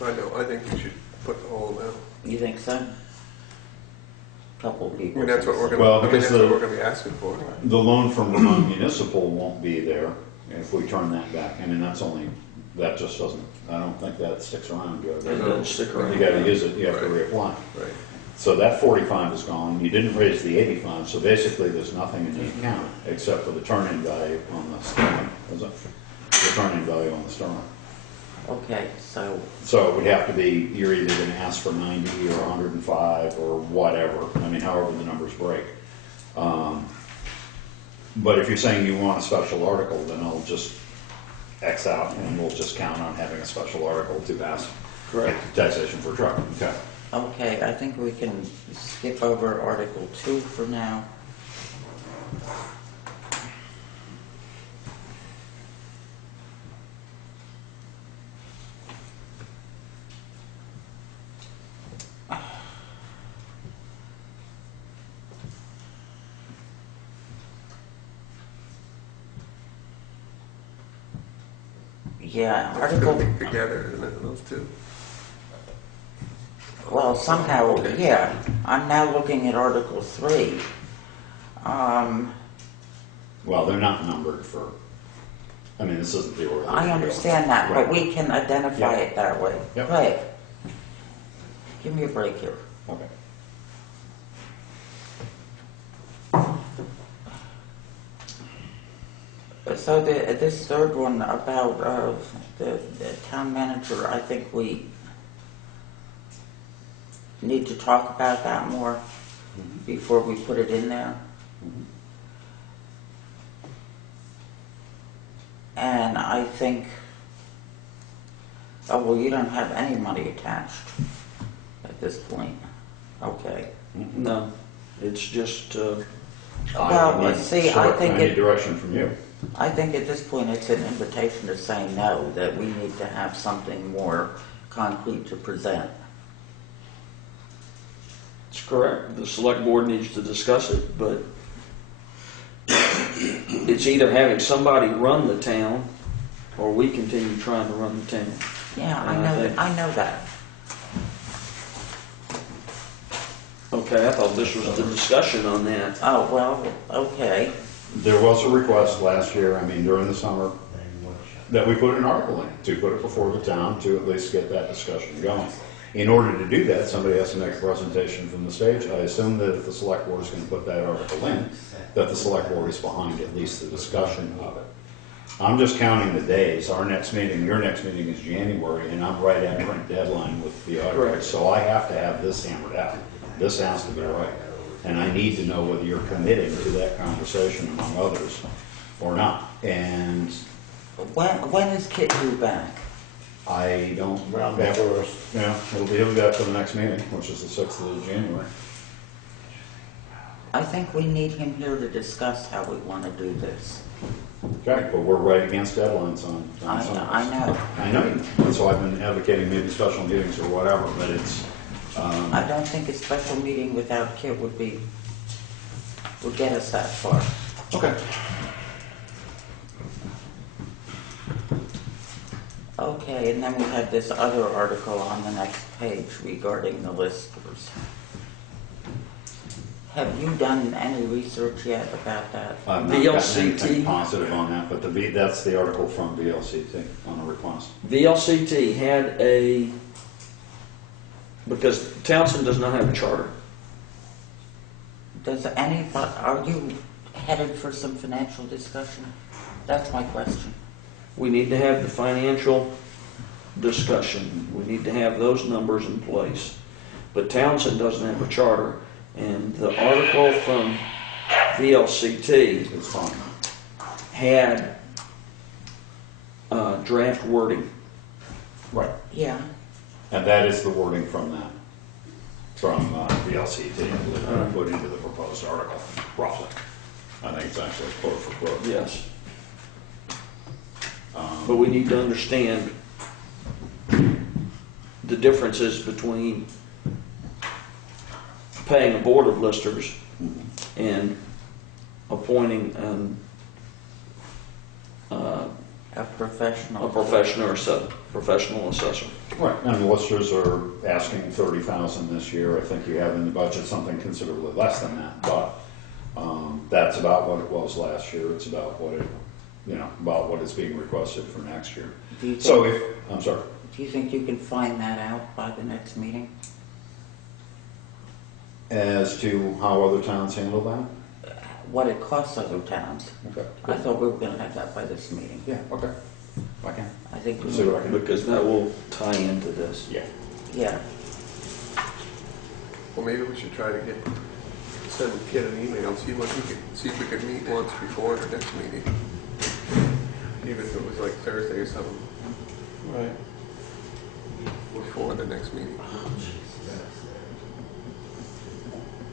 I know, I think you should put the whole amount. You think so? Couple I people. mean, that's what we're gonna, Well, I mean, because that's what we're gonna be asking for. The loan from Vermont Municipal won't be there if we turn that back. I mean, that's only, that just doesn't, I don't think that sticks around, Joe. It doesn't stick around. You gotta use it, you have to Right. reapply. Right. So that 45 is gone. You didn't raise the 85, so basically there's nothing in the account except for the turn-in value on the Sterling. Is it? The turn-in value on the Sterling. Okay, so, So it would have to be, you're either gonna ask for 90 or 105 or whatever. I mean, however the numbers break. But if you're saying you want a special article, then I'll just X out and we'll just count on having a special article to ask Correct. taxation for a truck. Okay. okay, I think we can skip over Article 2 for now. Yeah, That's Article, gonna be together, isn't it, those two? well, somehow, Okay. yeah, I'm now looking at Article 3. Well, they're not numbered for, I mean, this isn't the order. I understand that, but Right. we can identify Yep. it that way. Yep. Right. Give me a break here. Okay. So this third one about the town manager, I think we need to talk about that more before we put it in there. And I think, oh, well, you don't have any money attached at this point. Okay. No, it's just, Well, need see, I sort- think I need it, direction from you. I think at this point it's an invitation to say no, that we need to have something more concrete to present. it's correct. The select board needs to discuss it, but it's either having somebody run the town or we continue trying to run the town. Yeah, I And know I that, think- I know that. Okay, I thought this was the discussion on that. Oh, well, okay. There was a request last year, I mean, during the summer, that we put an article in, to put it before the town, to at least get that discussion going. In order to do that, somebody has to make a presentation from the stage. I assume that if the select board is going to put that article in, that the select board is behind at least the discussion of it. I'm just counting the days. Our next meeting, your next meeting is January, and I'm right at print deadline with the article. Correct. So I have to have this hammered out. This has to be right. And I need to know whether you're committing to that conversation among others or not. And When is Kit due back? I don't, Around the first. yeah, it'll be he'll be back for the next meeting, which is the 6th of January. I think we need him here to discuss how we want to do this. Okay, but we're right against deadlines on I some of I this. know. I know, and so I've been advocating maybe special meetings or whatever, but it's, I don't think a special meeting without Kit would get us that far. okay. Okay, and then we had this other article on the next page regarding the listers. Have you done any research yet about that? I've not gotten anything VLCT. positive on that, but that's the article from VLCT on a request. VLCT had because Townsend does not have a charter. Are you headed for some financial discussion? That's my question. We need to have the financial discussion. We need to have those numbers in place. But Townsend doesn't have a charter, and the article from VLCT It's fine. had draft wording. Right. Yeah. And that is the wording from that, from VLCT, that I put into the proposed article, roughly. I think it's actually quote for quote. Yes. But we need to understand the differences between paying a board of listers and appointing A professional. professional assessor. Right, and the listers are asking $30,000 this year. I think you have in the budget something considerably less than that, but that's about what it was last year. It's about what about what is being requested for next year. I'm sorry. Do you think you can find that out by the next meeting? As to how other towns handle that? What it costs other towns? Okay. I thought we were going to have that by this meeting. Yeah, okay. I can. I think we See what I can do. Because that will tie into this. Yeah. Yeah. Well, maybe we should try to send Kit an email, see if we could meet once before the next meeting. Even if it was like Thursday or something. Right. Before the next meeting.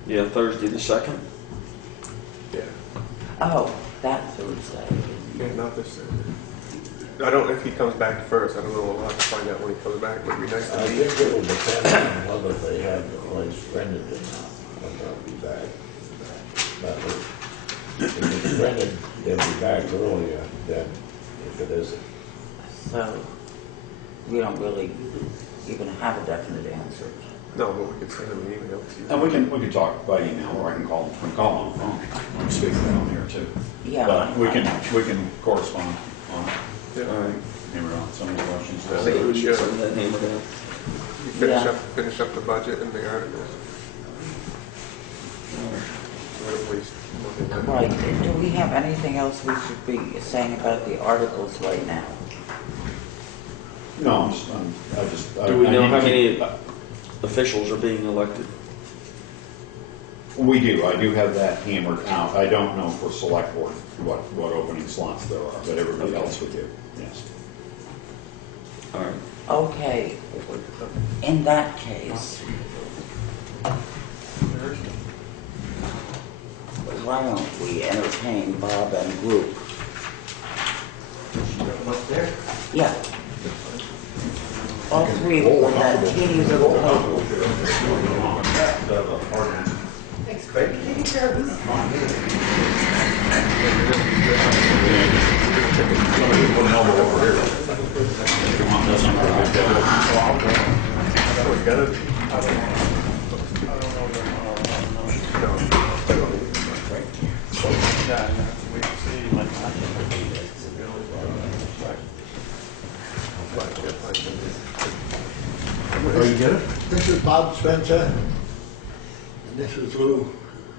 Yeah, Thursday the 2nd. Yeah. Oh, that Thursday. Yeah, not this Thursday. I don't, if he comes back first, I don't know, we'll have to find out when he comes back, but it'd be nice I to meet. think it'll depend on whether they have the place rented or not, when they'll be back. But if it's rented, they'll be back earlier than if it isn't. So we don't really even have a definite answer. No, but we could send him an email. And we can talk by email, or I can call on the phone. I'm speaking on here too. Yeah. But we can correspond on it. Yeah. All right. Hammer out some of the questions. I think we should. Get some of that hammered out. We Yeah. finish up the budget and the articles. Or at least look at that. Right. Do we have anything else we should be saying about the articles right now? No, I just. Do we I know need how to many keep- officials are being elected? We do. I do have that hammered out. I don't know for select board what opening slots there are, but everybody Okay. else would do. Yes. All right. Okay. In that case, why don't we entertain Bob and group? What's there? Yeah. All three of them, that teeny little table. Thanks, Craig. You taking care of this? Somebody put an elbow over here. Come on, that's not very good. We got it. Yeah, we see, like, This is Bob Spencer, and this is Lou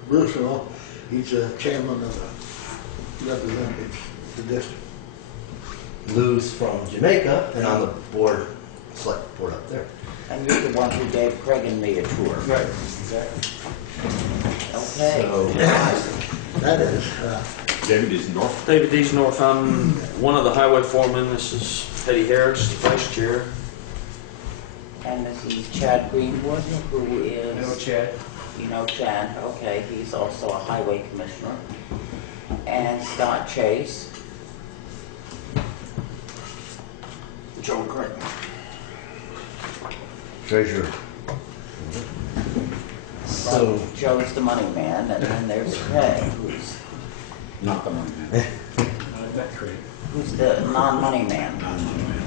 Russo. He's the chairman of the representatives of the district. Lou's from Jamaica and on the board, select board up there. And you're the one who gave Craig and me a tour. Right, exactly. Okay. So, That is, David is north. David D's North. I'm one of the highway foremen. This is Eddie Harris, the vice chair. And this is Chad Greenwood, who is... Chad. You know Chad, okay, he's also a highway commissioner. And Scott Chase. Joe Creighton. Treasurer. So Joe's the money man, and then there's Craig, Not the money man. who's the non-money man. Non-money man.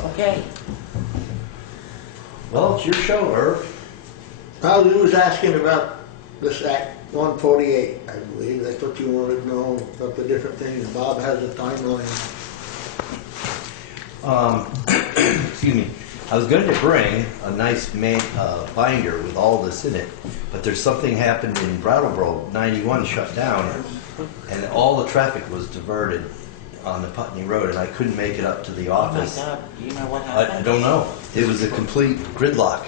Okay. Well, it's your show, Irv. Well, you was asking about this Act 148, I believe. That's what you wanted to know about the different things. Bob has a timeline. Excuse me. I was going to bring a nice binder with all this in it, but there's something happened in Brattleboro. 91 shut down, and all the traffic was diverted on the Putney Road, and I couldn't make it up to the office. Oh my God, do you know what happened? I don't know. It was a complete gridlock.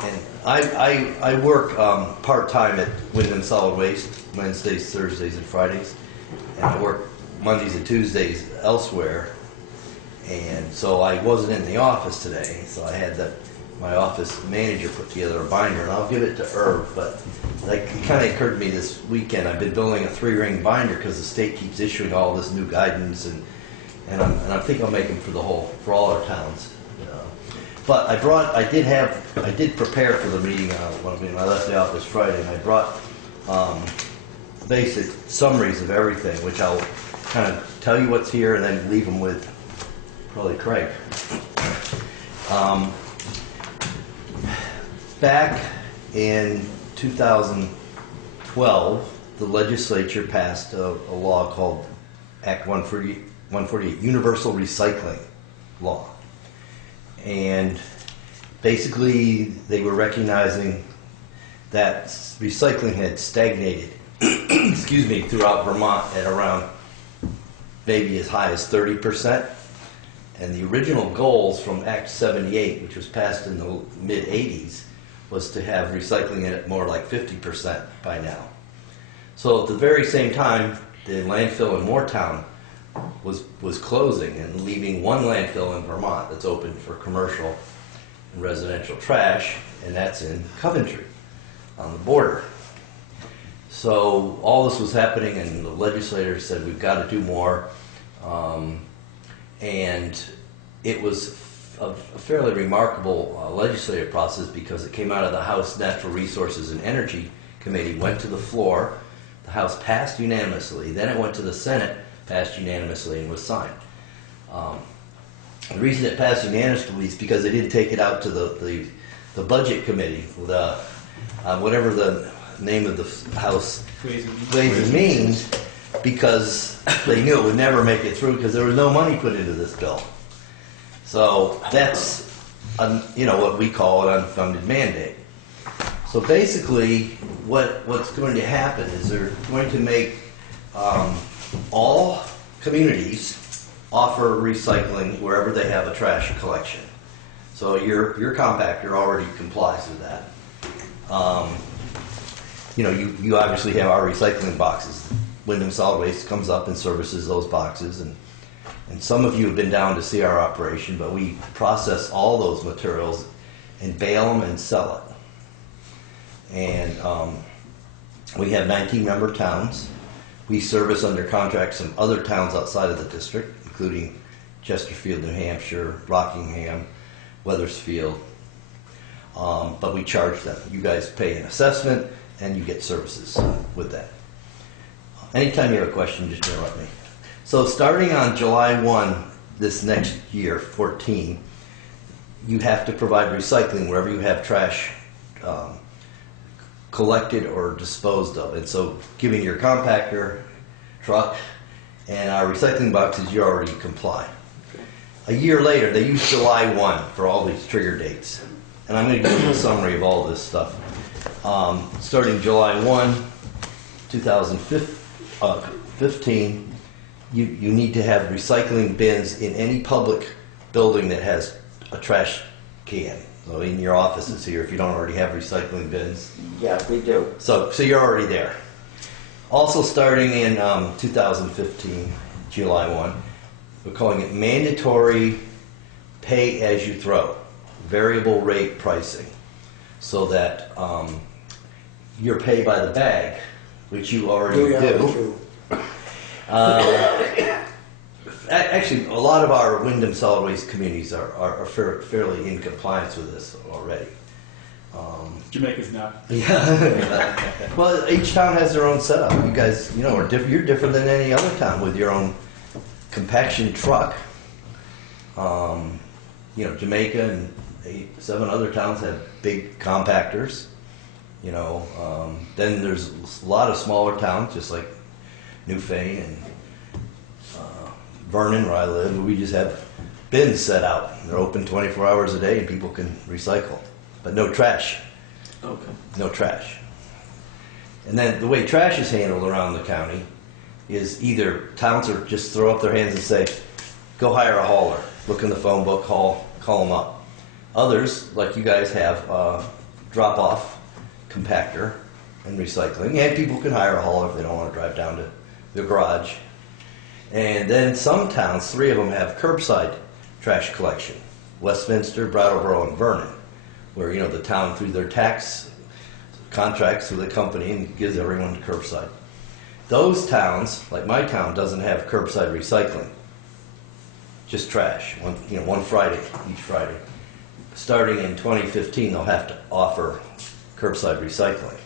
And I work part-time at Wyndham Solid Waste, Wednesdays, Thursdays, and Fridays. And I work Mondays and Tuesdays elsewhere. And so I wasn't in the office today, so I had my office manager put together a binder, and I'll give it to Irv, but it kind of occurred to me this weekend. I've been building a 3-ring binder because the state keeps issuing all this new guidance, and I think I'll make them for all our towns. But I did prepare for the meeting when I left the office Friday, and I brought basic summaries of everything, which I'll kind of tell you what's here and then leave them with probably Craig. Back in 2012, the legislature passed a law called Act 148, Universal Recycling Law. And basically, they were recognizing that recycling had stagnated, excuse me, throughout Vermont at around maybe as high as 30%. And the original goals from Act 78, which was passed in the mid-80s, was to have recycling at more like 50% by now. So at the very same time, the landfill in Moortown was closing and leaving one landfill in Vermont that's open for commercial and residential trash, and that's in Coventry on the border. So all this was happening, and the legislators said we've got to do more. And it was a fairly remarkable legislative process because it came out of the House Natural Resources and Energy Committee, went to the floor, the House passed unanimously, then it went to the Senate, passed unanimously, and was signed. The reason it passed unanimously is because they didn't take it out to the Budget Committee, whatever the name of the House, Ways and Means, because they knew it would never make it through because there was no money put into this bill. So that's what we call an unfunded mandate. So basically what's going to happen is they're going to make all communities offer recycling wherever they have a trash collection. So your compactor already complies with that. You obviously have our recycling boxes. Wyndham Solid Waste comes up and services those boxes, and some of you have been down to see our operation, but we process all those materials and bale them and sell it. And we have 19 member towns. We service under contract some other towns outside of the district, including Chesterfield, New Hampshire, Rockingham, Wethersfield, but we charge them. You guys pay an assessment and you get services with that. Anytime you have a question, just interrupt me. So starting on July 1 this next year, 14, you have to provide recycling wherever you have trash collected or disposed of. And so giving your compactor, truck, and our recycling boxes, you already comply. A year later, they use July 1 for all these trigger dates. And I'm going to give you a summary of all this stuff. Starting July 1, 2015, you need to have recycling bins in any public building that has a trash can. So in your offices here, if you don't already have recycling bins. Yeah, we do. So you're already there. Also starting in 2015, July 1, we're calling it mandatory pay as you throw, variable rate pricing, so that you're paid by the bag, which you already do. Actually, a lot of our Wyndham solid waste communities are fairly in compliance with this already. Jamaica's not. Yeah. Well, each town has their own setup. You guys, are you're different than any other town with your own compaction truck. Jamaica and 7 other towns have big compactors. Then there's a lot of smaller towns, just like Newfane and Vernon, where I live. We just have bins set out. They're open 24 hours a day, and people can recycle, but no trash. Okay. No trash. And then the way trash is handled around the county is either towns are just throw up their hands and say, go hire a hauler. Look in the phone book, call them up. Others, like you guys have, drop off compactor and recycling, and people can hire a hauler if they don't want to drive down to their garage. And then some towns, 3 of them, have curbside trash collection: Westminster, Brattleboro, and Vernon, where the town, through their tax contracts with the company, and gives everyone curbside. Those towns, like my town, doesn't have curbside recycling, just trash. One Friday, each Friday. Starting in 2015, they'll have to offer curbside recycling.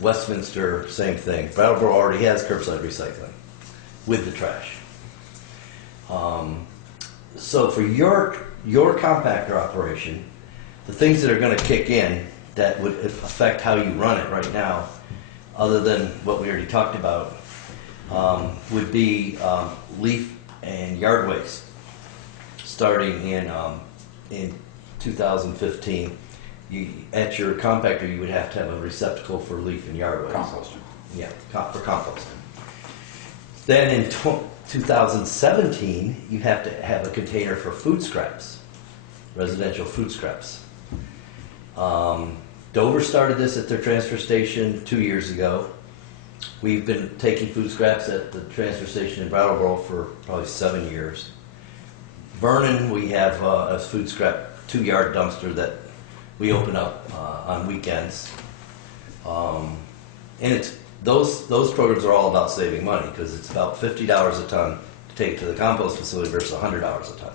Westminster, same thing. Brattleboro already has curbside recycling with the trash. So for your compactor operation, the things that are going to kick in that would affect how you run it right now, other than what we already talked about, would be leaf and yard waste. Starting in 2015, at your compactor, you would have to have a receptacle for leaf and yard waste. Composting. Yeah, for composting. Then in 2017, you have to have a container for food scraps, residential food scraps. Dover started this at their transfer station 2 years ago. We've been taking food scraps at the transfer station in Brattleboro for probably 7 years. Vernon, we have a food scrap 2-yard dumpster that we open up on weekends. And it's those programs are all about saving money, because it's about $50 a ton to take it to the compost facility versus $100 a ton.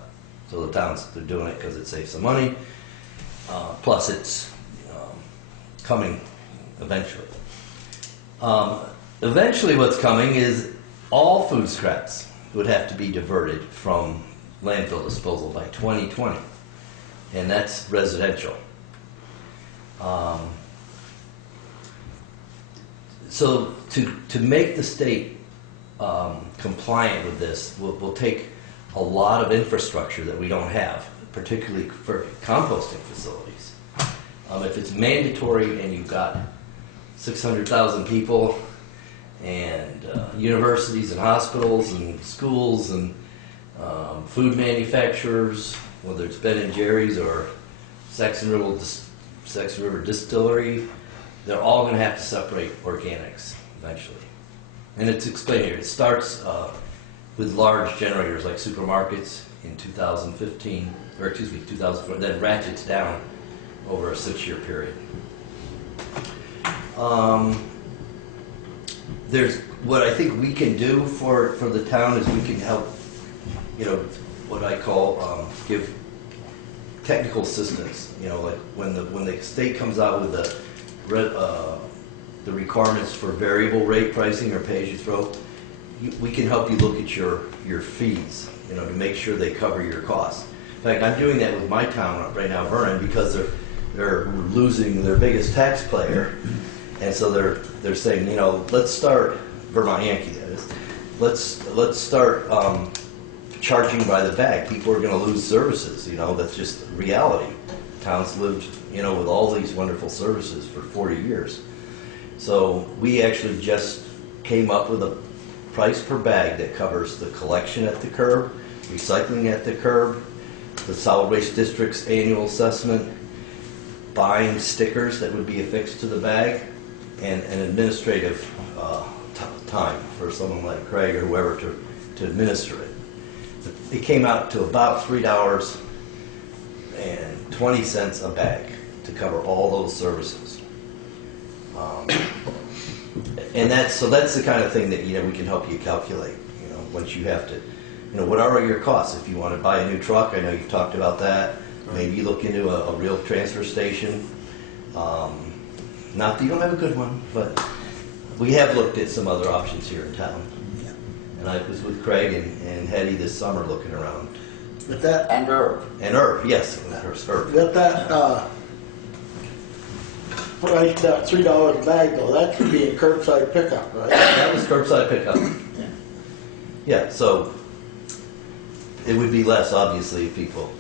So the towns, they're doing it because it saves some money. Plus it's coming eventually. Eventually what's coming is all food scraps would have to be diverted from landfill disposal by 2020. And that's residential. So to make the state compliant with this will take a lot of infrastructure that we don't have, particularly for composting facilities. If it's mandatory and you've got 600,000 people and universities and hospitals and schools and food manufacturers, whether it's Ben & Jerry's or Saxon River Distillery, they're all going to have to separate organics eventually. And it's explained here. It starts with large generators like supermarkets in 2015, or excuse me, 2004, then ratchets down over a 6-year period. There's what I think we can do for the town is we can help, what I call give technical assistance. Like when the state comes out with the requirements for variable rate pricing or pay as you throw, we can help you look at your fees, to make sure they cover your costs. In fact, I'm doing that with my town right now, Vernon, because they're losing their biggest tax player, and so they're saying, let's start, Vermont Yankee that is, let's start charging by the bag. People are going to lose services. That's just reality. Towns lived, with all these wonderful services for 40 years. So we actually just came up with a price per bag that covers the collection at the curb, recycling at the curb, the solid waste district's annual assessment, buying stickers that would be affixed to the bag, and an administrative time for someone like Craig or whoever to administer it. It came out to about $3.20 a bag to cover all those services. And that's the kind of thing that, you know, we can help you calculate, you know, once you have to, you know, what are your costs? If you want to buy a new truck, I know you've talked about that. Maybe look into a real transfer station. Not that you don't have a good one, but we have looked at some other options here in town. And I was with Craig and Hetty this summer looking around. But that, And Herb. And Herb, yes, Herb. but that, price, that $3 a bag though, that should be a curbside pickup, right? That was curbside pickup. Yeah, so it would be less, obviously, if people.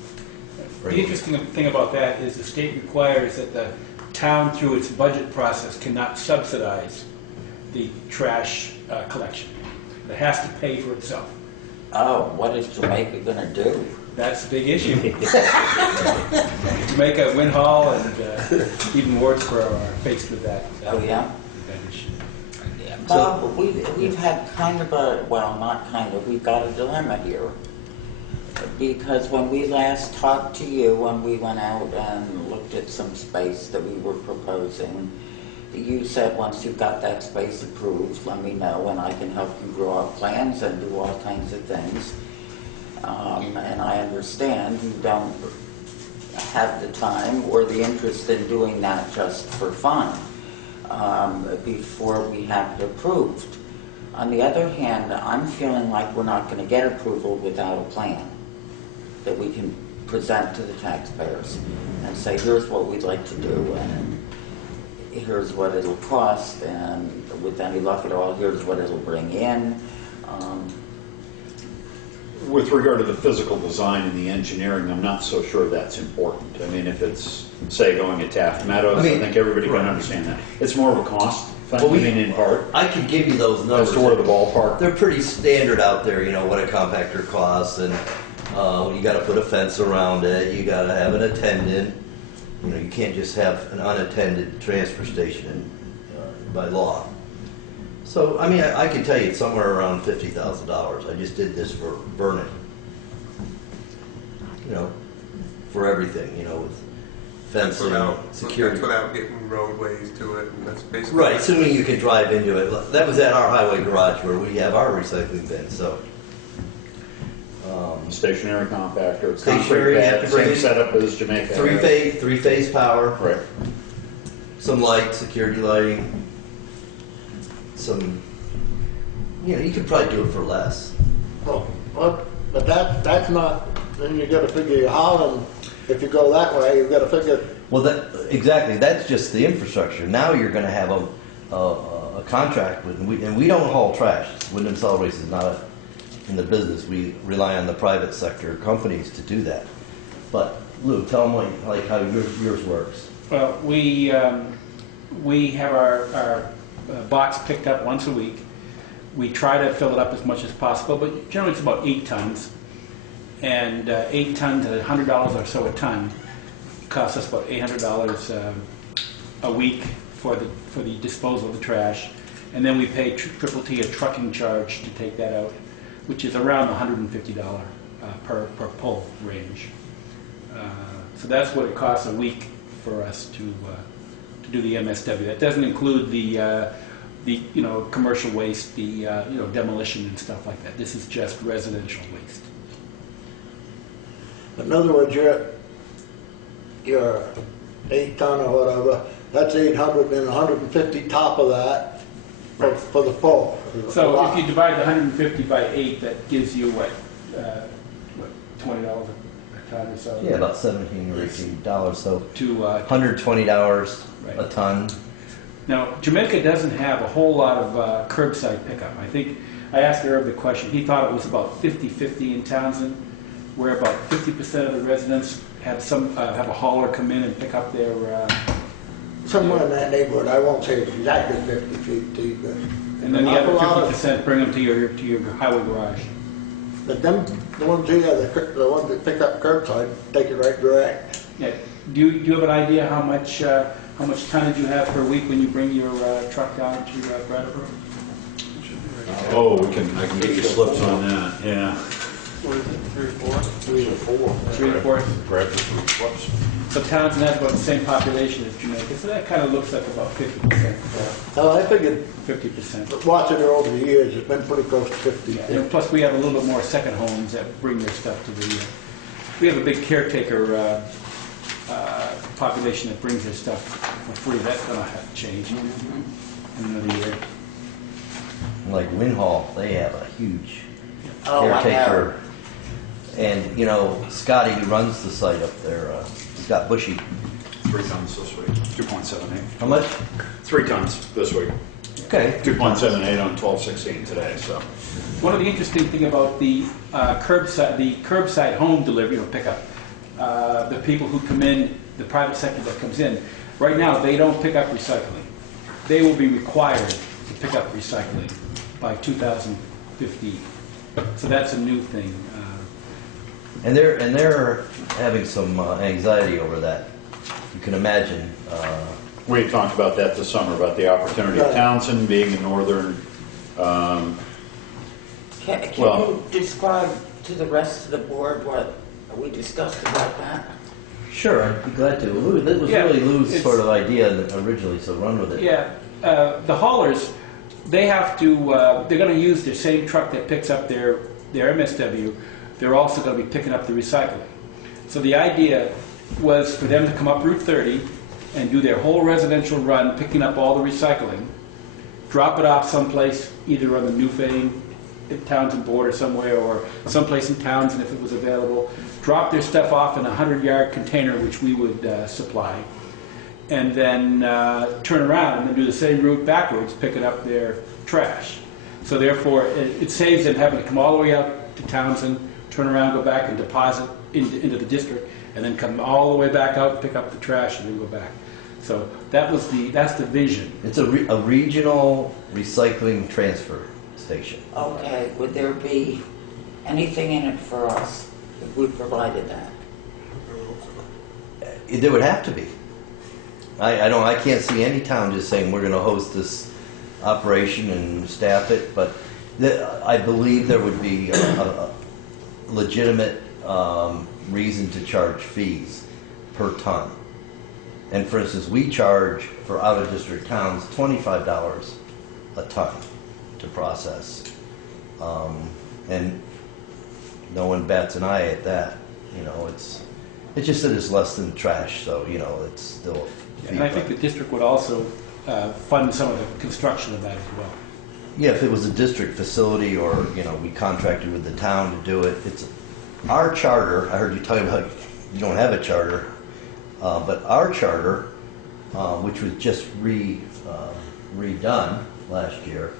The interesting thing about that is the state requires that the town, through its budget process, cannot subsidize the trash collection. It has to pay for itself. Oh, what is Jamaica gonna do? That's the big issue. Jamaica, Winhall, and even Wardsboro are faced with that. Oh, yeah? That issue. Bob, we've had kind of a, well, not kind of, we've got a dilemma here. Because when we last talked to you, when we went out and looked at some space that we were proposing, you said once you've got that space approved, let me know and I can help you draw up plans and do all kinds of things. And I understand you don't have the time or the interest in doing that just for fun before we have it approved. On the other hand, I'm feeling like we're not going to get approval without a plan that we can present to the taxpayers and say, here's what we'd like to do and here's what it'll cost, and with any luck at all, here's what it'll bring in. With regard to the physical design and the engineering, I'm not so sure that's important. I mean, if it's, say, going to Taft Meadows, I think everybody can understand that. It's more of a cost thing, Well, in part. I could give you those numbers. As to where the ballpark. They're pretty standard out there, you know, what a compactor costs, and you got to put a fence around it, you got to have an attendant. You know, you can't just have an unattended transfer station by law. So, I mean, I can tell you it's somewhere around $50,000. I just did this for burning. You know, for everything, you know, with fencing, security. That's without getting roadways to it, and that's basically... Right, assuming you can drive into it. That was at our highway garage where we have our recycling bin, so. Stationary compactor, Stationary, concrete you have pad, to bring same in setup as Jamaica. Three-phase power. Right. Some light, security lighting. Some, you know, you could probably do it for less. Oh, well, but that's not, then you gotta figure your hauling, if you go that way, you gotta figure, Well, exactly, that's just the infrastructure. Now you're gonna have a contract with, and we don't haul trash. Wyndham Solid Waste is not in the business. We rely on the private sector companies to do that. But Lou, tell them like how yours works. Well, we have our box picked up once a week. We try to fill it up as much as possible, but generally it's about 8 tons. And 8 tons at $100 or so a ton costs us about $800 a week for the disposal of the trash. And then we pay Triple T a trucking charge to take that out, which is around $150 per pull range. So that's what it costs a week for us to do the MSW. That doesn't include the commercial waste, the demolition and stuff like that. This is just residential waste. in other words, your 8 ton or whatever, that's 800 and 150 top of that for the full. So if you divide the 150 by 8, that gives you what $20 a ton or so? Yeah, about $17 or $18. So To $120 Right. a ton. Now, Jamaica doesn't have a whole lot of curbside pickup. I think I asked Herb the question. He thought it was about 50-50 in Townsend, where about 50% of the residents have have a hauler come in and pick up their. Somewhere in that neighborhood, I won't say it's exactly 50 feet deep, but. And then the other 50% bring them to your highway garage. But them, the ones here, the ones that pick up curbside, take it right direct. Yeah. Do you have an idea how how much tonnage you have per week when you bring your truck down to Brattleboro? Oh, I can get you slips on that, yeah. What is it, 3 or 4? 3 or 4. 3 or 4? Grab the slips. So Townsend has about the same population as Jamaica, so that kind of looks like about 50%. Oh, I figured, 50%. watching it over the years, it's been pretty close to 50. Yeah, and plus we have a little bit more second homes that bring their stuff to the, we have a big caretaker population that brings their stuff for free. That's gonna have to change in another year. Like Winhall, they have a huge Oh, I know. caretaker. And, you know, Scotty, who runs the site up there, Scott Bushy, 3 tons this week, 2.78. how much? 3 tons this week, Okay. 2.78 on 12/16 today, so. One of the interesting thing about the curbside home delivery or pickup, the people who come in, the private sector that comes in, right now they don't pick up recycling. They will be required to pick up recycling by 2015. So that's a new thing. And they're having some anxiety over that. You can imagine. We had talked about that this summer, about the opportunity of Townshend being a northern, Can Well- you describe to the rest of the board what we discussed about that? Sure, I'd be glad to. That was Yeah, really Lou's it's- sort of idea originally, so run with it. Yeah, the haulers, they have to, they're going to use the same truck that picks up their MSW. They're also going to be picking up the recycling. So the idea was for them to come up Route 30 and do their whole residential run, picking up all the recycling, drop it off someplace, either on the Newfane, Townsend border somewhere, or someplace in Townsend if it was available, drop their stuff off in a 100-yard container, which we would supply, and then turn around and do the same route backwards, picking up their trash. So therefore, it saves them having to come all the way out to Townsend, turn around, go back and deposit into the district, and then come all the way back out, pick up the trash, and then go back. So that's the vision. It's a regional recycling transfer station. Okay, would there be anything in it for us if we provided that? There would have to be. I can't see any town just saying we're going to host this operation and staff it, but I believe there would be a legitimate reason to charge fees per ton. And for instance, we charge for out-of-district towns $25 a ton to process, and no one bats an eye at that. You know, it's just that it's less than trash, so you know it's still a fee. And I think the district would also fund some of the construction of that as well. Yeah, if it was a district facility, or you know, we contracted with the town to do it. It's our charter. I heard you talking about you don't have a charter, but our charter, which was just redone last year,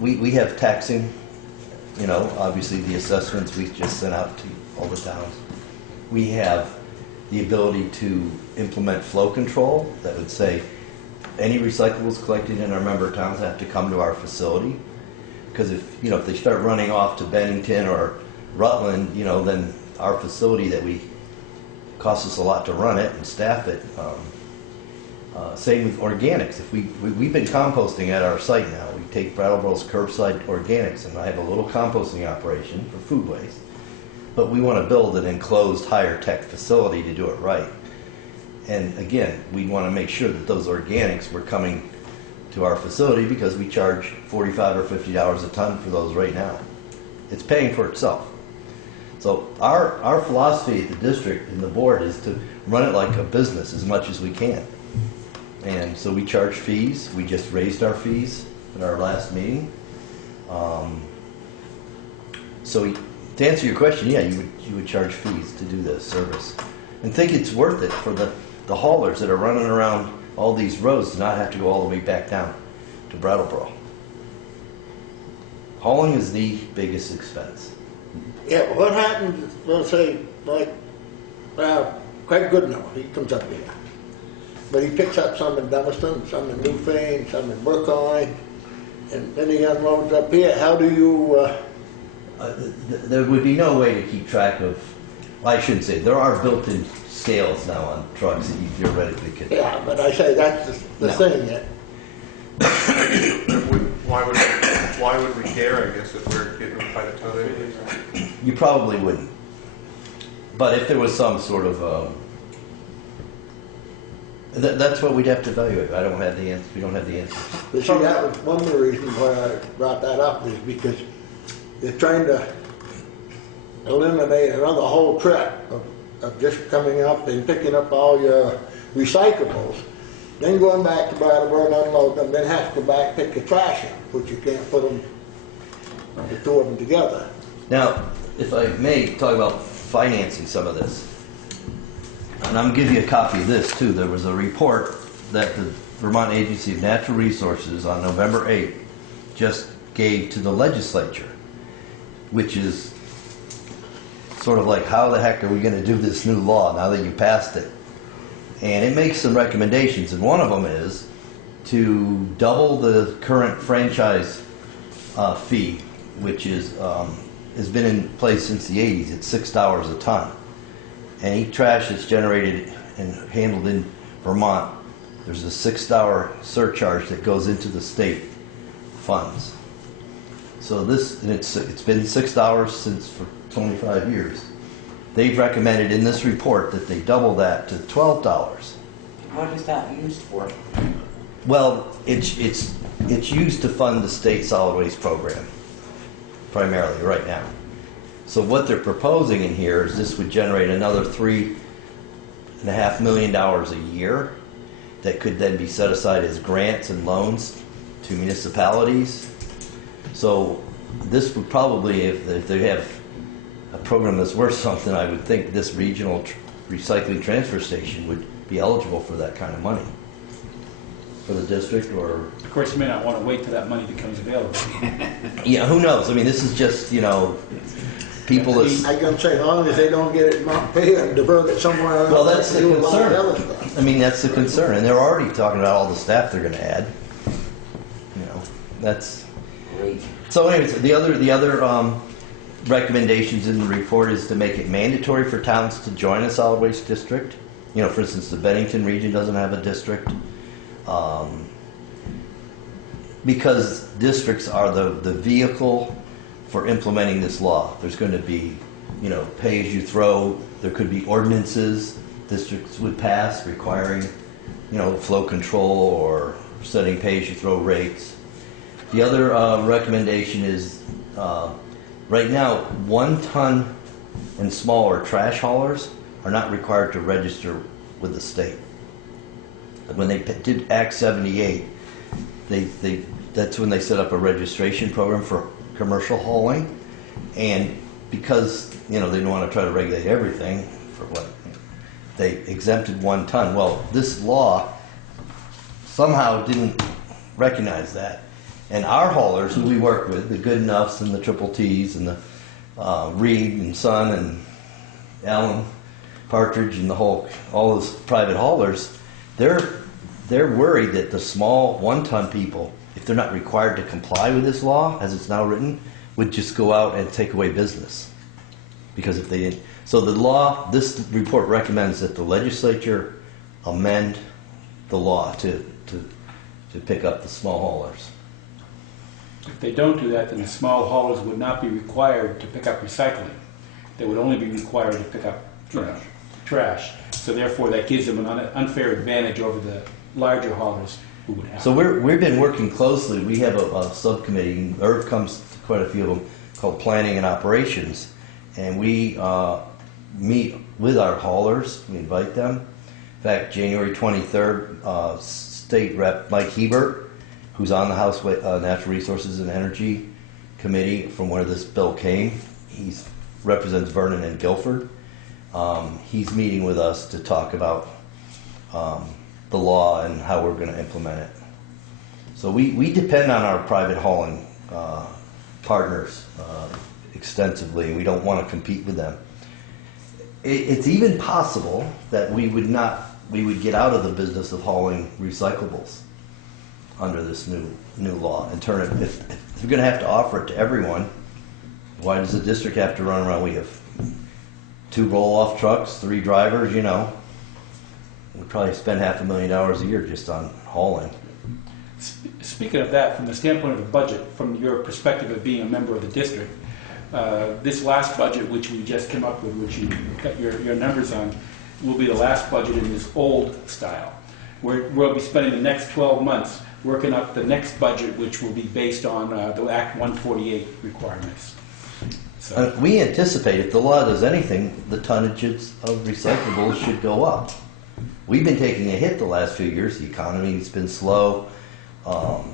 we have taxing. You know, obviously the assessments we just sent out to all the towns. We have the ability to implement flow control that would say any recyclables collected in our member towns have to come to our facility. Because if they start running off to Bennington or Rutland, you know, then our facility that costs us a lot to run it and staff it. Same with organics. If we've been composting at our site now. We take Brattleboro's curbside organics, and I have a little composting operation for food waste. But we want to build an enclosed higher tech facility to do it right. And again, we want to make sure that those organics were coming to our facility because we charge $45 or $50 a ton for those right now. It's paying for itself. So our philosophy at the district and the board is to run it like a business as much as we can. And so we charge fees. We just raised our fees at our last meeting. So to answer your question, yeah, you would charge fees to do this service. And think it's worth it for the haulers that are running around all these roads to not have to go all the way back down to Brattleboro. Hauling is the biggest expense. Yeah, what happens, let's say, like, Craig Goodnow, he comes up here. But he picks up some in Dummerston, some in Newfane, some in Brookline, and then he unloads up here. How do you, There would be no way to keep track of Well, I shouldn't say, there are built-in scales now on trucks that you theoretically could. Yeah, but I say that's the No. thing, that Why would we care, I guess, if we're getting them by the ton anyways? You probably wouldn't. But if there was some sort of, that's what we'd have to evaluate. I don't have the answer. We don't have the answer. But see, that was one of the reasons why I brought that up, is because they're trying to eliminate another whole trip of just coming up and picking up all your recyclables, then going back to Brattleboro and unload them, then have to go back pick the trash up, which you can't put them, the two of them together. Now, if I may talk about financing some of this, and I'm giving you a copy of this too. There was a report that the Vermont Agency of Natural Resources on November 8th just gave to the legislature, which is sort of like, how the heck are we going to do this new law now that you passed it? And it makes some recommendations, and one of them is to double the current franchise fee, which is has been in place since the 80s. It's $6 a ton. Any trash that's generated and handled in Vermont, there's a $6 surcharge that goes into the state funds. So this, and it's been $6 since for 25 years. They've recommended in this report that they double that to $12. What is that used for? Well, it's used to fund the state solid waste program, primarily right now. So what they're proposing in here is this would generate another $3.5 million a year that could then be set aside as grants and loans to municipalities. So this would probably, if they have a program that's worth something, I would think this regional recycling transfer station would be eligible for that kind of money for the district. Or Of course, you may not want to wait till that money becomes available. yeah, who knows? I mean, this is just, you know, people is. I can say, as long as they don't get it in Montpelier and divert it somewhere else. Well, that's the do a lot of other concern. stuff. I mean, that's the concern, and they're already talking about all the staff they're going to add. You know, that's. Great. So, anyways, the other recommendations in the report is to make it mandatory for towns to join a solid waste district. You know, for instance, the Bennington region doesn't have a district. Because districts are the vehicle for implementing this law. There's going to be, you know, pay as you throw. There could be ordinances districts would pass requiring, you know, flow control or setting pay as you throw rates. The other recommendation is right now 1 ton and smaller trash haulers are not required to register with the state. When they did Act 78, that's when they set up a registration program for commercial hauling, and because, you know, they didn't want to try to regulate everything, for what, they exempted 1 ton. Well, this law somehow didn't recognize that, and our haulers who we work with, the Good Enoughs and the Triple T's and the Reed and Son and Allen Partridge and all those private haulers, they're worried that the small 1 ton people, if they're not required to comply with this law as it's now written, would just go out and take away business. Because if they didn't, so the law, this report recommends that the legislature amend the law to pick up the small haulers. If they don't do that, then the small haulers would not be required to pick up recycling. They would only be required to pick up trash. So therefore, that gives them an unfair advantage over the larger haulers who would have. So we've been working closely. We have a subcommittee. Irv comes to quite a few of them, called Planning and Operations, and we meet with our haulers. We invite them. In fact, January 23rd, State Rep Mike Hebert, who's on the House Natural Resources and Energy Committee from where this bill came, he represents Vernon and Guilford. He's meeting with us to talk about the law and how we're going to implement it. So we depend on our private hauling partners extensively. We don't want to compete with them. It's even possible that we would get out of the business of hauling recyclables under this new law and turn it. If we're going to have to offer it to everyone, why does the district have to run around? We have 2 roll-off trucks, 3 drivers, you know. We probably spend $500,000 a year just on hauling. Speaking of that, from the standpoint of the budget, from your perspective of being a member of the district, this last budget, which we just came up with, which you got your numbers on, will be the last budget in this old style. We'll be spending the next 12 months working up the next budget, which will be based on the Act 148 requirements. So, We anticipate if the law does anything, the tonnages of recyclables should go up. We've been taking a hit the last few years. The economy's been slow.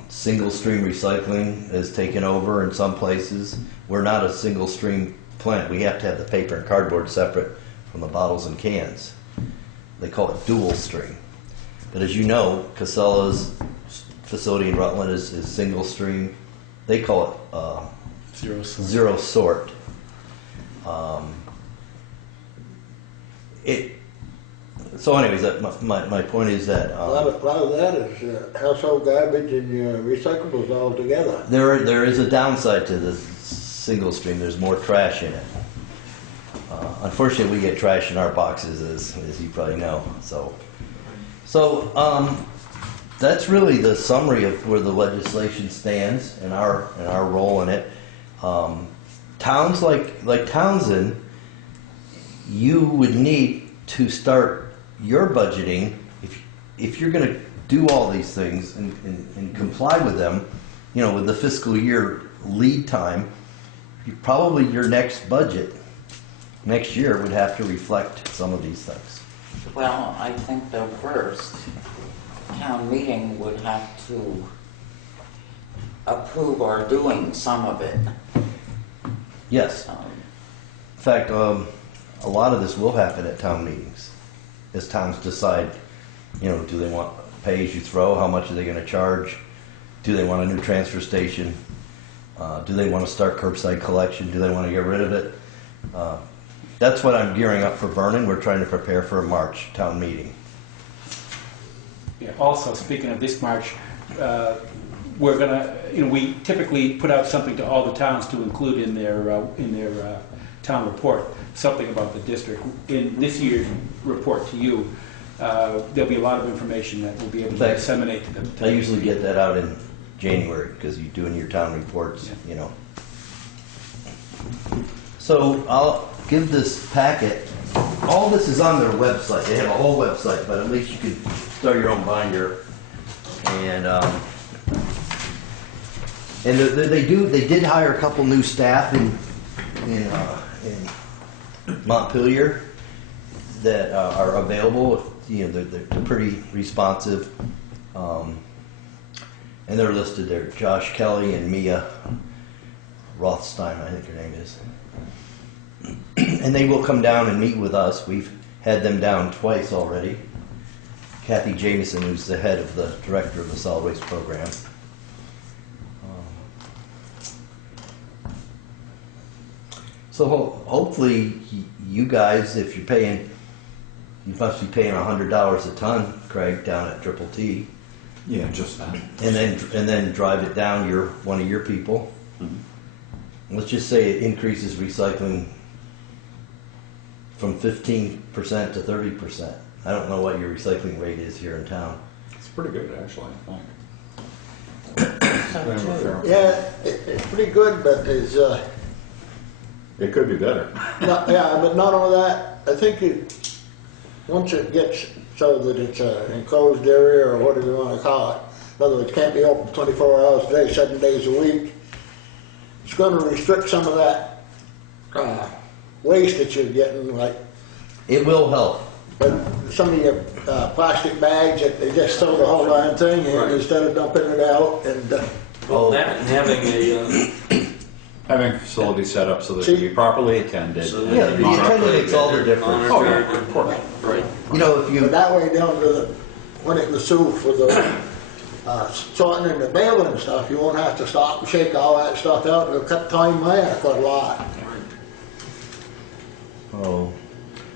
Single stream recycling has taken over in some places. We're not a single stream plant. We have to have the paper and cardboard separate from the bottles and cans. They call it dual stream. But as you know, Casella's facility in Rutland is single stream. They call it zero sort. So anyways, my point is that A lot of that is household garbage and recyclables all together. there is a downside to the single stream. There's more trash in it. Unfortunately, we get trash in our boxes, as you probably know. So that's really the summary of where the legislation stands and our role in it. Towns like Townsend, you would need to start your budgeting if you're going to do all these things and comply with them, you know, with the fiscal year lead time. Probably your next budget next year would have to reflect some of these things. Well, I think though first, town meeting would have to approve our doing some of it. Yes. In fact, a lot of this will happen at town meetings as towns decide, you know, do they want pay as you throw? How much are they going to charge? Do they want a new transfer station? Do they want to start curbside collection? Do they want to get rid of it? That's what I'm gearing up for Vernon. We're trying to prepare for a March town meeting. yeah, also, speaking of this March, we're gonna, we typically put out something to all the towns to include in their town report, something about the district. In this year's report to you, there'll be a lot of information that we'll be able to disseminate to them. I usually get that out in January because you're doing your town reports, you know. So I'll give this packet. All this is on their website. They have a whole website, but at least you can start your own binder. And they did hire a couple new staff in Montpelier that are available. You know, they're pretty responsive. And they're listed there. Josh Kelly and Mia Rothstein, I think her name is. And they will come down and meet with us. We've had them down twice already. Kathy Jameson, who's the head of the director of the solid waste program. So hopefully you guys, if you're paying, you must be paying $100 a ton, Craig, down at Triple T. Yeah, just that. And then drive it down one of your people. Mm-hmm. Let's just say it increases recycling from 15% to 30%. I don't know what your recycling rate is here in town. It's pretty good, actually, I think. Yeah, it's pretty good, but it's It could be better. but not only that. I think once it gets so that it's an enclosed area or whatever you want to call it, in other words, it can't be open 24 hours a day, 7 days a week. It's going to restrict some of that waste that you're getting, like. It will help. But some of your plastic bags that they just throw the whole darn thing in instead of dumping it out, and Well, that and having a Having facilities set up so that it can be properly attended. So Yeah, that the attendant makes all the difference. Oh, yeah, of course. Right. You know, if you but that way down to when it was sold for the sorting and the baling and stuff, you won't have to stop and shake all that stuff out. It'll cut time there quite a lot.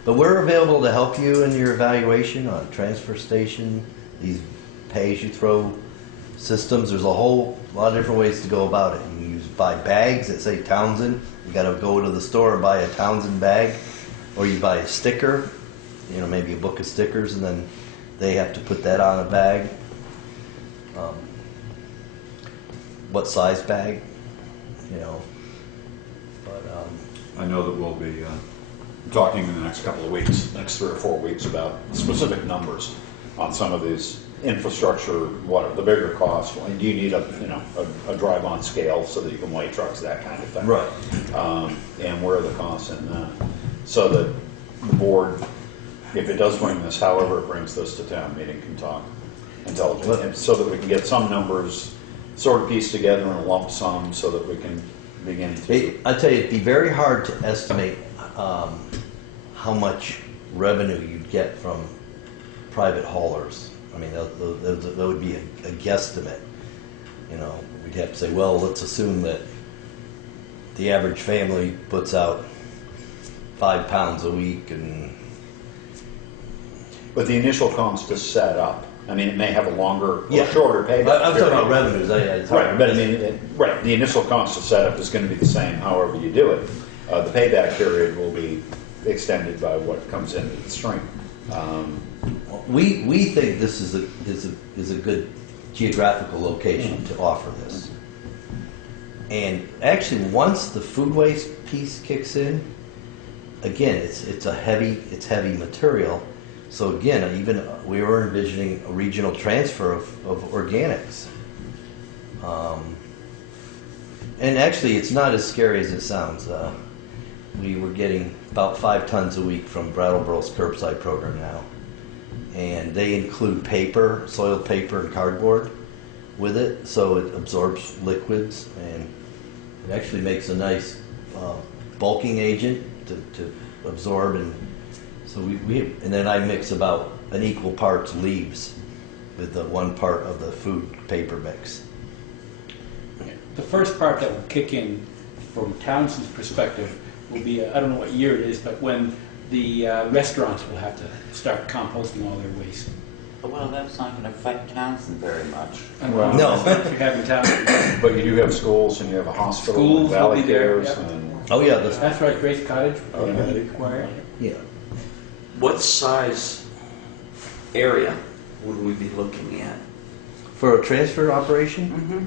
But we're available to help you in your evaluation on transfer station, these pay-as-you-throw systems. There's a whole lot of different ways to go about it. You can buy bags that say Townsend. You got to go to the store and buy a Townsend bag, or you buy a sticker, you know, maybe a book of stickers, and then they have to put that on a bag. What size bag, you know? But I know that we'll be talking in the next couple of weeks, next 3 or 4 weeks, about specific numbers on some of these infrastructure, what are the bigger costs? Do you need a drive-on scale so that you can weigh trucks, that kind of thing? right. And where are the costs in that? So that the board, if it does bring this, however it brings this to town meeting, can talk intelligently, and so that we can get some numbers sort of pieced together in a lump sum so that we can begin to... I tell you, it'd be very hard to estimate how much revenue you'd get from private haulers. I mean, that would be a guesstimate. You know, we'd have to say, well, let's assume that the average family puts out 5 pounds a week, and But the initial cost to set up, I mean, it may have a longer or Yeah. shorter payback. I'm talking about revenues. It's hard. Right, but I mean, right, the initial cost to set up is going to be the same however you do it. The payback period will be extended by what comes into the stream. We think this is a good geographical location to offer this. And actually, once the food waste piece kicks in, again, it's heavy material. So again, even we were envisioning a regional transfer of organics. And actually, it's not as scary as it sounds. We were getting about 5 tons a week from Brattleboro's curbside program now. And they include paper, soiled paper and cardboard with it, so it absorbs liquids, and it actually makes a nice bulking agent to absorb. And so and then I mix about an equal parts leaves with the 1 part of the food paper mix. The first part that will kick in from Townsend's perspective will be, I don't know what year it is, but when the restaurants will have to start composting all their waste. Well, that's not going to affect Townsend very much. Well, No. That's what you have in Townsend. But you do have schools, and you have a hospital, Schools and will Valley be there, Cares, yep. and... Oh yeah, That's right, Grace Cottage, Oh, yeah. required. yeah. What size area would we be looking at? For a transfer operation? Mm-hmm.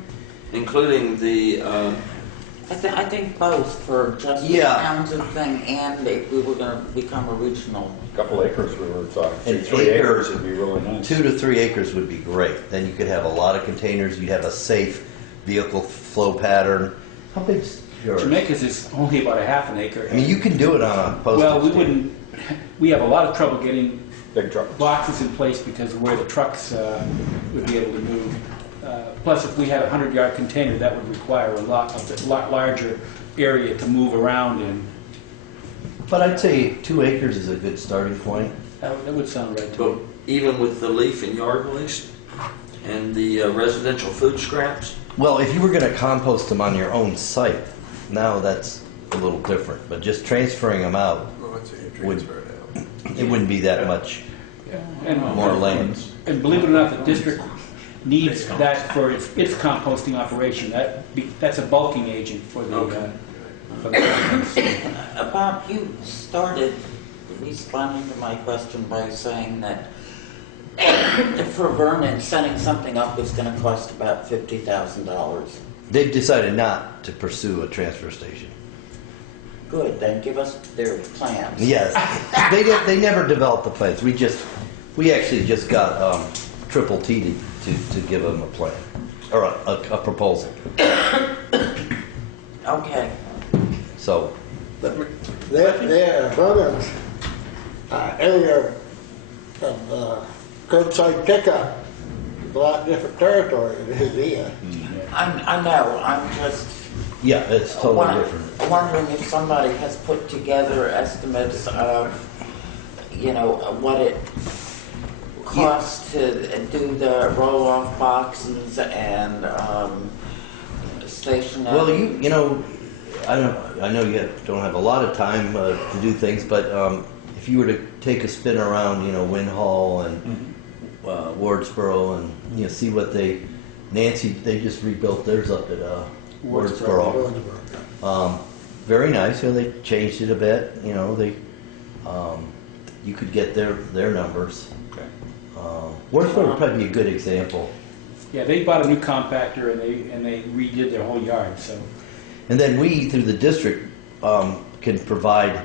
Including the, I think both, for just the Yeah. Townsend thing, and if we were going to become a regional. Couple acres we were talking. An 3 acre. acres would be really nice. 2 to 3 acres would be great. Then you could have a lot of containers. You'd have a safe vehicle flow pattern. How big's yours? Jamaica's is only about a half an acre. I mean, you can do it on a postage Well, we stamp. wouldn't, we have a lot of trouble getting Big trucks. boxes in place because of where the trucks would be able to move. Plus, if we had a 100-yard container, that would require a lot larger area to move around in. But I'd say 2 acres is a good starting point. That would sound right to but me. even with the leaf and yard waste and the residential food scraps? Well, if you were going to compost them on your own site, now that's a little different. But just transferring them out, Well, I'd say you transfer it out. it wouldn't be that much And, more land. and believe it or not, the district needs that for its composting operation. That's a bulking agent for the. Okay. For the Bob, you started responding to my question by saying that for Vernon, setting something up was going to cost about $50,000. They've decided not to pursue a transfer station. Good, then give us their plans. Yes, they never developed the plans. We actually just got Triple T to give them a plan or a proposal. Okay. So Their Vernon's area of curbside pickup is a lot different territory than it is here. I know, I'm just yeah, it's totally different. wondering if somebody has put together estimates of, what it costs to do the roll-off boxes and stationery. Well, I know you don't have a lot of time to do things, but if you were to take a spin around, Win Hall and Wardsboro, and see what they just rebuilt theirs up at Wardsboro. Very nice. They changed it a bit. You could get their numbers. Okay. Wardsboro would probably be a good example. Yeah, they bought a new compactor and they redid their whole yard, so. And then we, through the district, can provide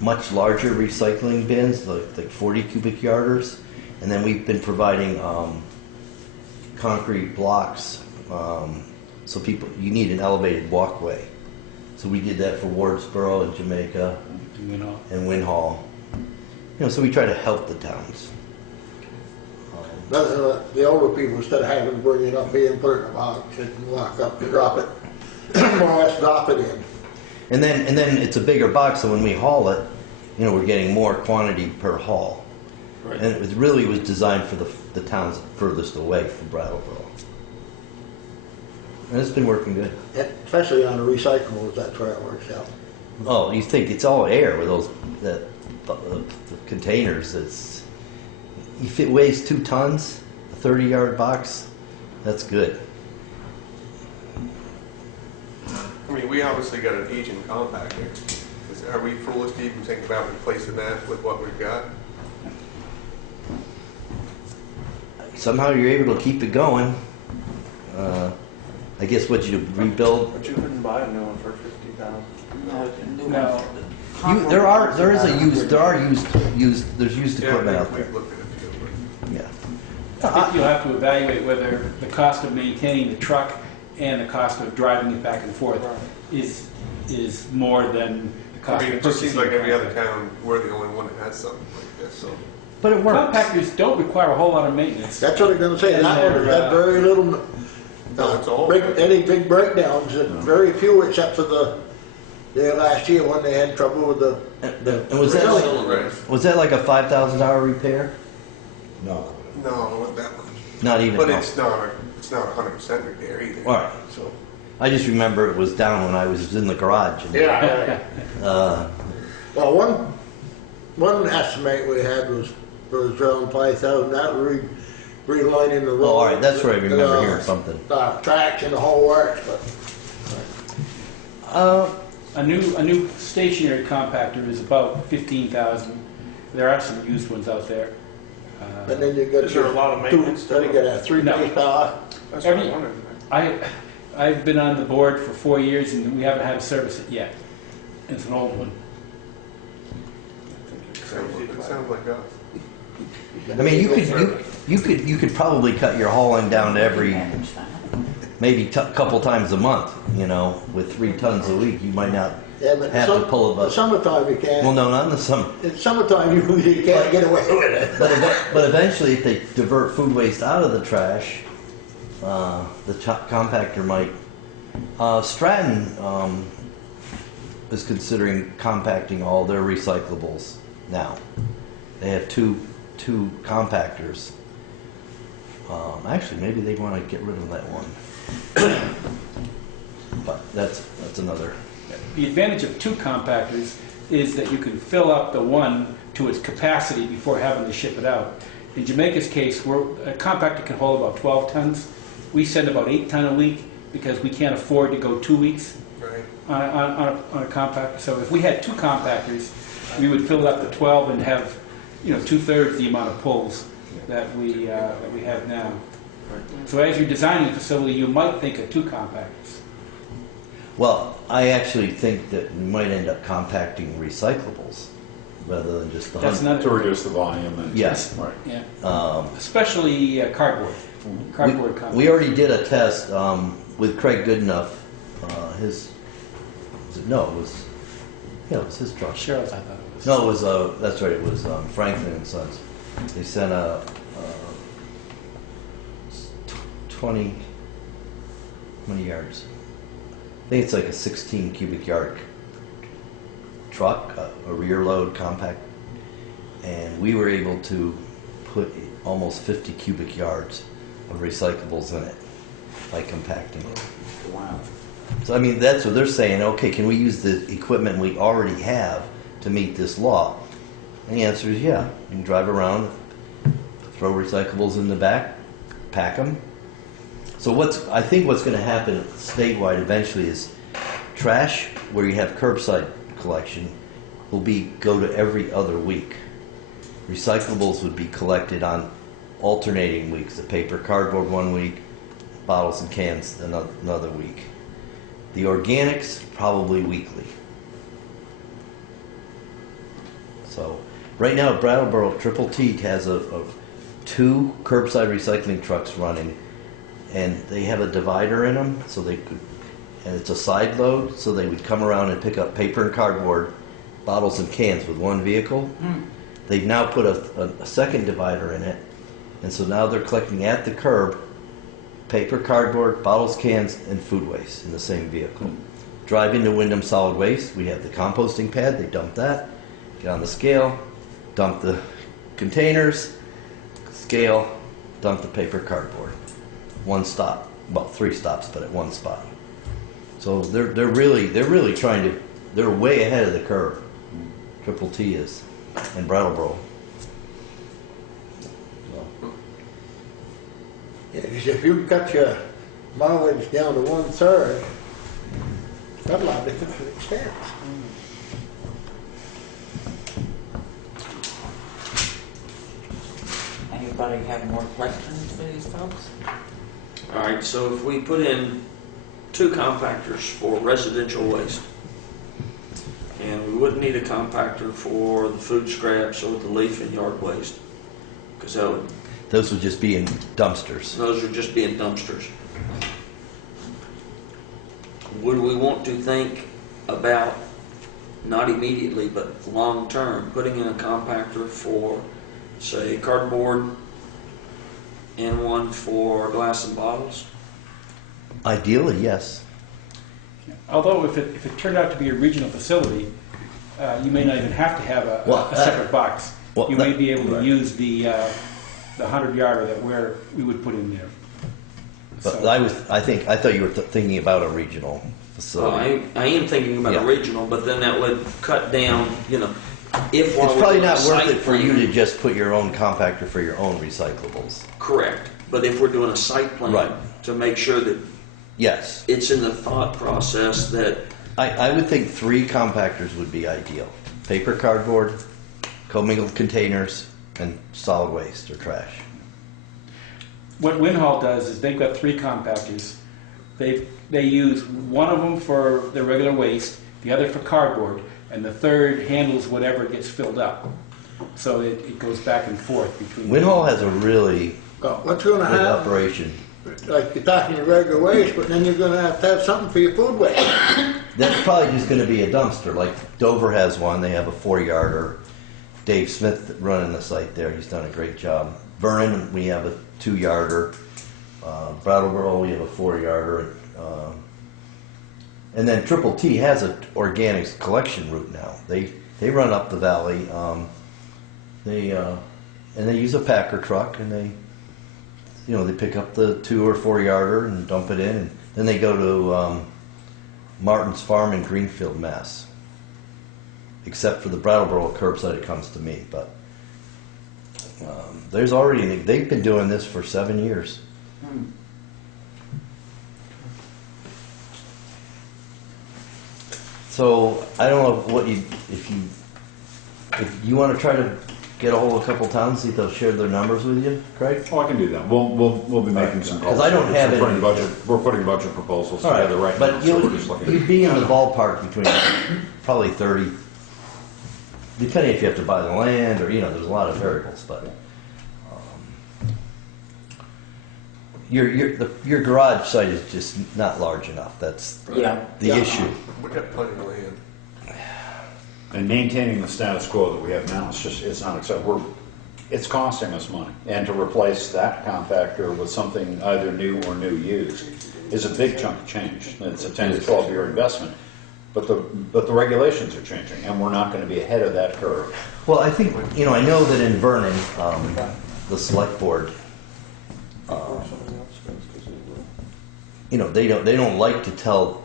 much larger recycling bins, like 40 cubic yarders. And then we've been providing concrete blocks, so you need an elevated walkway. So we did that for Wardsboro and Jamaica and Winhall. So we try to help the towns. The older people, instead of having to bring it up here and put it in a box, they can walk up and drop it, more or less drop it in. And then it's a bigger box, so when we haul it, we're getting more quantity per haul. Right. And it really was designed for the towns furthest away from Brattleboro. And it's been working good. Especially on the recyclables, that's where it works out. Oh, you think it's all air with the containers. If it weighs 2 tons, a 30-yard box, that's good. I mean, we obviously got an aging compactor. Are we foolish to even think about replacing that with what we've got? Somehow you're able to keep it going. I guess what you rebuild. But you couldn't buy a new one for $50,000. No. There's used equipment out there. We've looked at a few. Yeah. I think you'll have to evaluate whether the cost of maintaining the truck and the cost of driving it back and forth is more than the I cost mean, of it just purchasing seems like a every other compactor. town, we're the only one that has something like this, so. But it works. Compactors don't require a whole lot of maintenance. That's what I'm gonna say, And that one they're, had very little, No, it's all. any big breakdowns, very few except for the last year when they had trouble with the And was Right. that like a $5,000 repair? No. No, not that much. Not even. But no. it's not 100% repair either. All right. So. I just remember it was down when I was in the garage. And, Yeah. Uh, Well, one estimate we had was around 5,000, that was relining the road. all right. That's where I remember hearing something. Tracks and the whole works, but A new stationary compactor is about 15,000. There are some used ones out there. and then you got Is there a lot of maintenance to Then you it? got a 3-phase power. That's what I Every- wondered. I've been on the board for 4 years and we haven't had to service it yet. It's an old one. It sounds like us. I mean, you could probably cut your hauling down to every maybe couple times a month. With 3 tons a week, you might not Yeah, but have to pull the it up. summertime you can't. Well, no, not in the summer. In summertime you can't get away with it. But eventually, if they divert food waste out of the trash, the compactor might. Stratton is considering compacting all their recyclables now. They have two compactors. Actually, maybe they want to get rid of that one. But that's another. The advantage of 2 compactors is that you can fill up the one to its capacity before having to ship it out. In Jamaica's case, a compactor can hold about 12 tons. We send about 8 ton a week because we can't afford to go 2 weeks Right. on a compactor. So if we had 2 compactors, we would fill it up to 12 and have 2/3 the amount of pulls that we have now. So as you're designing a facility, you might think of 2 compactors. Well, I actually think that we might end up compacting recyclables rather than just the That's 100. To not, reduce the volume and. Yes. Right. yeah. Especially cardboard. Cardboard compactors. We already did a test with Craig Goodenough. It was his truck. Cheryl's, I thought it was. No, it was that's right. It was Franklin and Sons. They sent a 20. How many yards? I think it's like a 16 cubic yard truck, a rear load compact, and we were able to put almost 50 cubic yards of recyclables in it by compacting it. Wow. So I mean, that's what they're saying. Okay, can we use the equipment we already have to meet this law? And the answer is yeah. You can drive around, throw recyclables in the back, pack them. So I think what's going to happen statewide eventually is trash where you have curbside collection will go to every other week. Recyclables would be collected on alternating weeks. The paper, cardboard one week, bottles and cans another week. The organics probably weekly. So right now at Brattleboro, Triple T has two curbside recycling trucks running, and they have a divider in them, so they could, and it's a side load, so they would come around and pick up paper and cardboard, bottles and cans with one vehicle. They've now put a second divider in it, and so now they're collecting at the curb paper, cardboard, bottles, cans, and food waste in the same vehicle. Drive into Wyndham Solid Waste, we have the composting pad, they dump that, get on the scale, dump the containers, scale, dump the paper, cardboard. One stop, well, 3 stops, but at one spot. So they're really trying to, they're way ahead of the curve. Triple T is, and Brattleboro. Yeah, 'cause if you cut your mileage down to 1/3, that's a lot of different expense. Anybody have more questions for these folks? All right, so if we put in 2 compactors for residential waste, and we wouldn't need a compactor for the food scraps or the leaf and yard waste, because Those would just be in dumpsters. those would just be in dumpsters. Would we want to think about, not immediately, but long term, putting in a compactor for, say, cardboard and one for glass and bottles? Ideally, yes. Although if it turned out to be a regional facility, you may not even have to have a separate box. You may be able to use the 100-yarder that we would put in there. But So- I thought you were thinking about a regional Well, facility. I am thinking about Yeah. a regional, but then that would cut down, if It's probably not worth site it for you plan- to just put your own compactor for your own recyclables. Correct, but if we're doing a site plan Right. to make sure that Yes, it's in the thought process that, I would think 3 compactors would be ideal. Paper, cardboard, commingled containers, and solid waste or trash. What Winhall does is they've got 3 compactors. They use one of them for the regular waste, the other for cardboard, and the third handles whatever gets filled up. So it goes back and forth between. Winhall has a really Well, what's going to good happen, operation. like you're talking your regular waste, but then you're going to have something for your food waste. That's probably just going to be a dumpster. Like Dover has one. They have a 4-yarder. Dave Smith running the site there. He's done a great job. Vernon, we have a 2-yarder. Brattleboro, we have a 4-yarder. And then Triple T has an organics collection route now. They run up the valley. And they use a packer truck, and they pick up the 2 or 4-yarder and dump it in, and then they go to Martin's Farm in Greenfield, Mass. Except for the Brattleboro curbside, it comes to me. But they've been doing this for 7 years. So I don't know if you want to try to get a hold of a couple towns, see if they'll share their numbers with you, Craig. Oh, I can do that. We'll be making some calls. 'Cause I don't have We're it. putting budget proposals All right, together right now. but So we're just looking you'd be in the ballpark between probably 30, depending if you have to buy the land or there's a lot of variables. But your garage site is just not large enough. That's Yeah. the issue. We got plenty of land. And maintaining the status quo that we have now, it's not acceptable. It's costing us money. And to replace that compactor with something either new or new used is a big chunk of change. It's a 10 to 12-year investment. But the regulations are changing, and we're not going to be ahead of that curve. Well, I think I know that in Vernon, the select board, they don't like to tell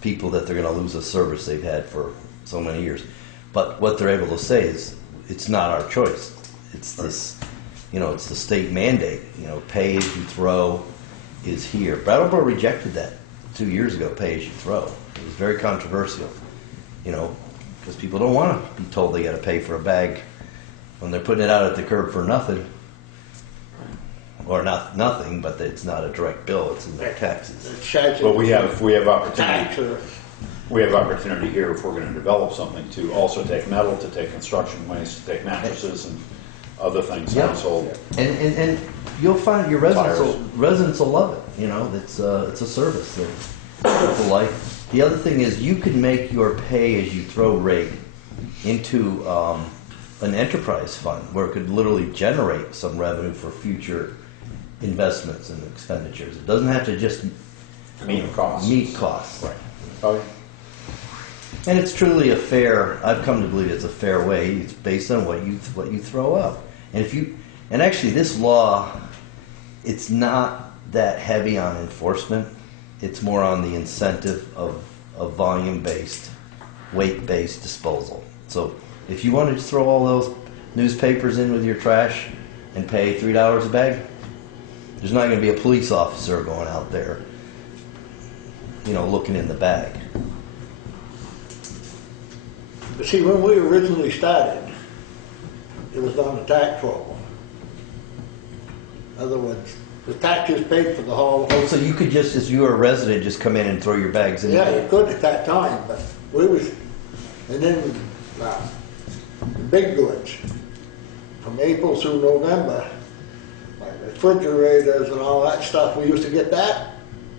people that they're going to lose a service they've had for so many years. But what they're able to say is, it's not our choice. It's this, it's the state mandate. Pay as you throw is here. Brattleboro rejected that 2 years ago. Pay as you throw. It was very controversial. because people don't want to be told they got to pay for a bag when they're putting it out at the curb for nothing. Or not nothing, but it's not a direct bill, it's in their taxes. But we have opportunity. Tax or We have opportunity here if we're gonna develop something to also take metal, to take construction waste, to take mattresses and other things, Yeah. household. And you'll find your residents will love it, you know, it's a service that people like. The other thing is you can make your pay as you throw rate into an enterprise fund where it could literally generate some revenue for future investments and expenditures. It doesn't have to just Meet costs. meet costs. Right. Oh, yeah. And it's truly a fair, I've come to believe it's a fair way. It's based on what you throw up. And actually this law, it's not that heavy on enforcement. It's more on the incentive of volume-based, weight-based disposal. So if you want to throw all those newspapers in with your trash and pay $3 a bag, there's not going to be a police officer going out there, you know, looking in the bag. But see, when we originally started, it was on the tax roll. In other words, the taxes paid for the whole. So you could just, as you were a resident, just come in and throw your bags in. Yeah, you could at that time, but we was, and then the big goods, from April through November, like refrigerators and all that stuff, we used to get that,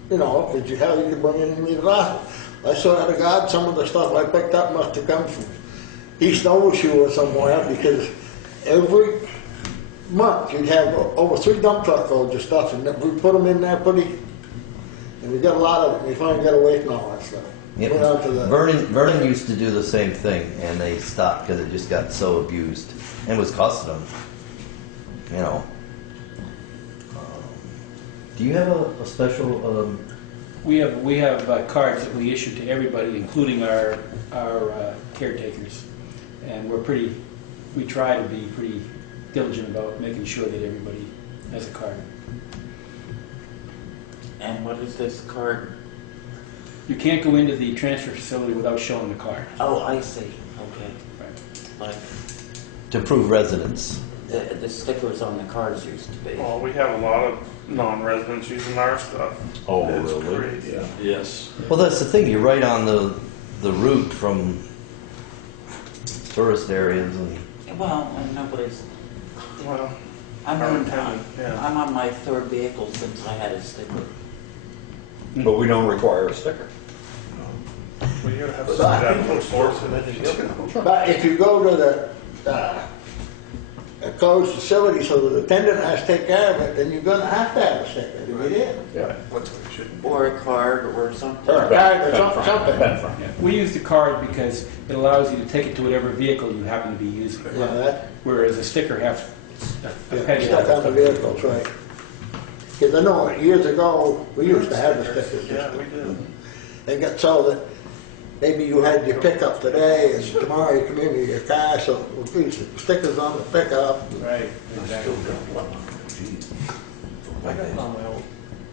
you know, because you could bring it in and leave it off. I swear to God, some of the stuff I picked up must have come from East Overshoe or somewhere, because every month you'd have over 3 dump truck loads of stuff, and we put them in there and we got a lot of it, and we finally got away from all that stuff. Yep. Went out to the, Vernon used to do the same thing, and they stopped because it just got so abused and was costing them. You know. Do you have a special? We have cards that we issue to everybody, including our caretakers, and we try to be pretty diligent about making sure that everybody has a card. And what is this card? You can't go into the transfer facility without showing the card. Oh, I see, okay. Right. Like, To prove residence. the stickers on the cards used to be. Well, we have a lot of non-residents using our stuff. Oh, It's really? crazy. Yeah. Yes. Well, that's the thing. You're right on the route from tourist areas, and Well, and nobody's, Well, I'm Our on, intended, yeah. I'm on my 3rd vehicle since I had a sticker. But we don't require a sticker. we gotta have some depth of force in it. but if you go to a closed facility so the attendant has to take care of it, then you're gonna have to have a sticker to get in. Yeah. What's what it shouldn't be. Or a card or something. Or a card or Ben something. Frank. Yeah. We use the card because it allows you to take it to whatever vehicle you happen to be using. Yeah, that, Whereas a sticker has a penny. stuck on the vehicles, right. Because I know years ago, we used to have the stickers. Yeah, we did. They got so that maybe you had your pickup today, and tomorrow you come in with your car, so we'll put stickers on the pickup. Right, exactly. I got it on my old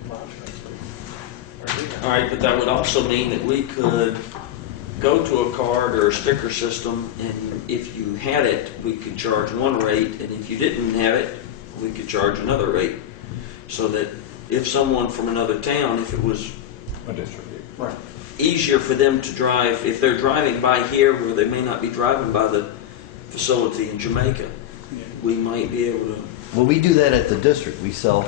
laptop. All right, but that would also mean that we could go to a card or a sticker system, and if you had it, we could charge one rate, and if you didn't have it, we could charge another rate. So that if someone from another town, if it was A district. Right. easier for them to drive, if they're driving by here where they may not be driving by the facility in Jamaica, we might be able to. well, we do that at the district. We sell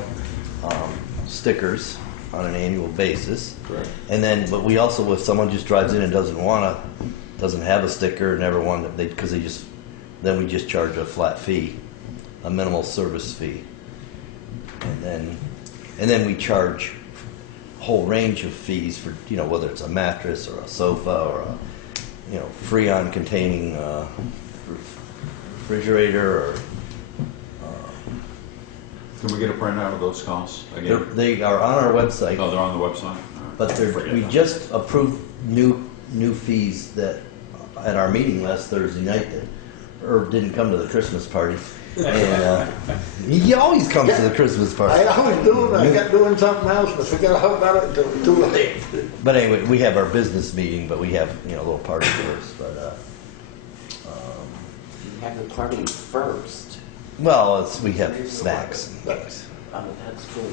stickers on an annual basis. Correct. And then, but we also, if someone just drives in and doesn't have a sticker, never wanted, because then we just charge a flat fee, a minimal service fee. And then we charge a whole range of fees for, you know, whether it's a mattress or a sofa or a, you know, Freon containing refrigerator or Can we get a printout of those costs again? they are on our website. Oh, they're on the website? All right. But Forget we that. just approved new fees that, at our meeting last Thursday night, that Herb didn't come to the Christmas party. And he always comes to the Christmas party. I always do, I got doing something else, but forget about it until it's too late. But anyway, we have our business meeting, but we have, you know, a little party first. But have a party first. Well, we have snacks and things. Oh, that's good.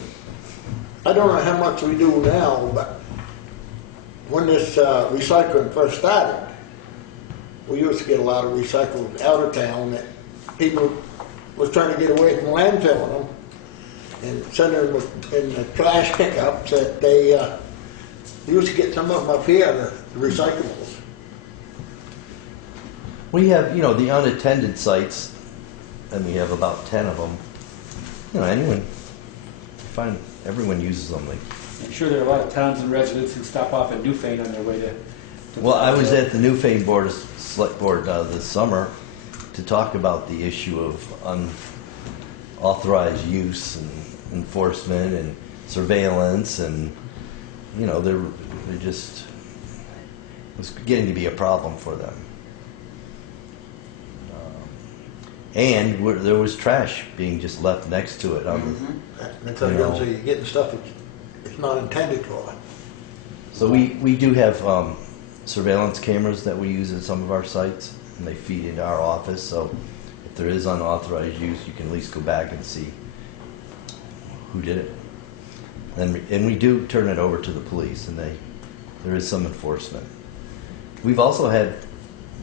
I don't know how much we do now, but when this recycling first started, we used to get a lot of recycled out of town that people was trying to get away from landfilling them and sending them in the trash pickups that they used to get some of them up here, the recyclables. We have, the unattended sites, and we have about 10 of them. Everyone uses them. I'm sure there are a lot of towns and residents who stop off at Newfane on their way to. Well, I was at the Newfane Select Board this summer to talk about the issue of unauthorized use and enforcement and surveillance, and it was getting to be a problem for them. And there was trash being just left next to it. That's how you're getting stuff it's not intended for. So we do have surveillance cameras that we use at some of our sites, and they feed into our office. So if there is unauthorized use, you can at least go back and see who did it. And we do turn it over to the police, and there is some enforcement. We've also had,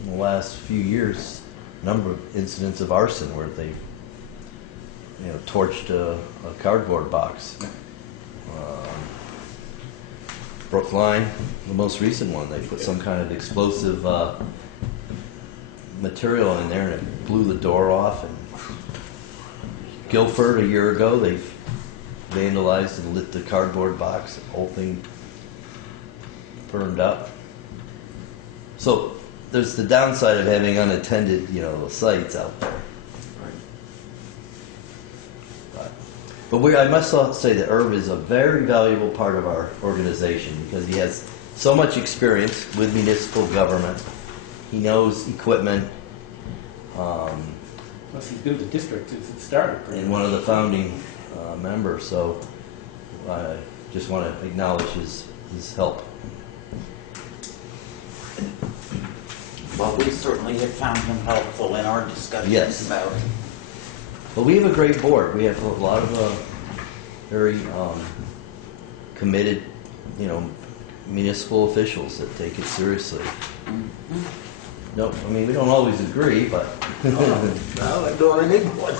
in the last few years, a number of incidents of arson where they torched a cardboard box. Brookline, the most recent one, they put some kind of explosive material in there and it blew the door off. And Guilford, a year ago, they vandalized and lit the cardboard box. The whole thing burned up. So there's the downside of having unattended, sites out there. But I must say that Irv is a very valuable part of our organization because he has so much experience with municipal government. He knows equipment. Plus, he's been with the district since it started. And one of the founding members. So I just want to acknowledge his help. Well, we certainly have found him helpful in our discussions about it. But we have a great board. We have a lot of very committed, municipal officials that take it seriously. Mm-hmm. No, we don't always agree, but. Well, I don't need one.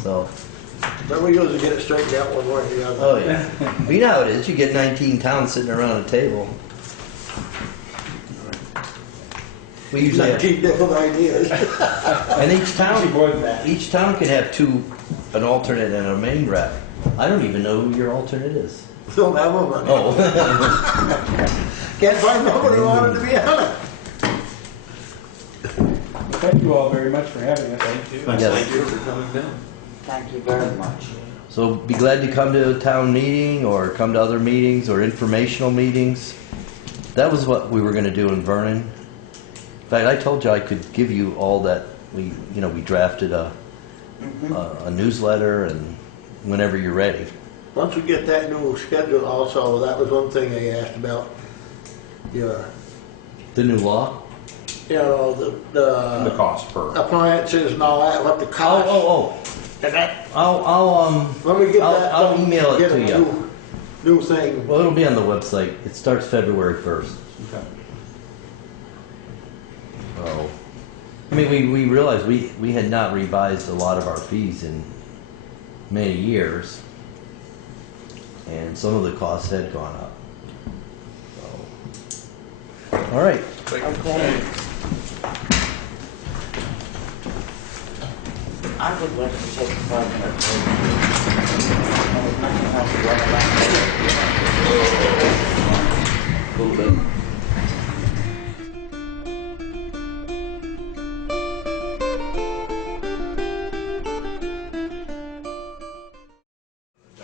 So. But we usually get it straightened out one way or the other. Oh yeah. You know how it is. You get 19 towns sitting around a table. We usually have, 19 different ideas. and each town can have an alternate and a main rep. I don't even know who your alternate is. Don't have one. Oh. Can't find nobody who wanted to be on it. Thank you all very much for having us. Thank you. Yes. Thank you for coming down. Thank you very much. So be glad to come to a town meeting or come to other meetings or informational meetings. That was what we were going to do in Vernon. In fact, I told you I could give you all that. We drafted a newsletter, and whenever you're ready. Once we get that new schedule also, that was one thing they asked about. The new law? The cost per. appliances and all that, what the cost. And that, when we get that I'll done, email it get to a you. New thing. Well, it'll be on the website. It starts February 1st. Okay. So, we realized we had not revised a lot of our fees in many years, and some of the costs had gone up. So, all right. Okay. I would like to take a 5-minute break. There's nothing else to run around. A little bit.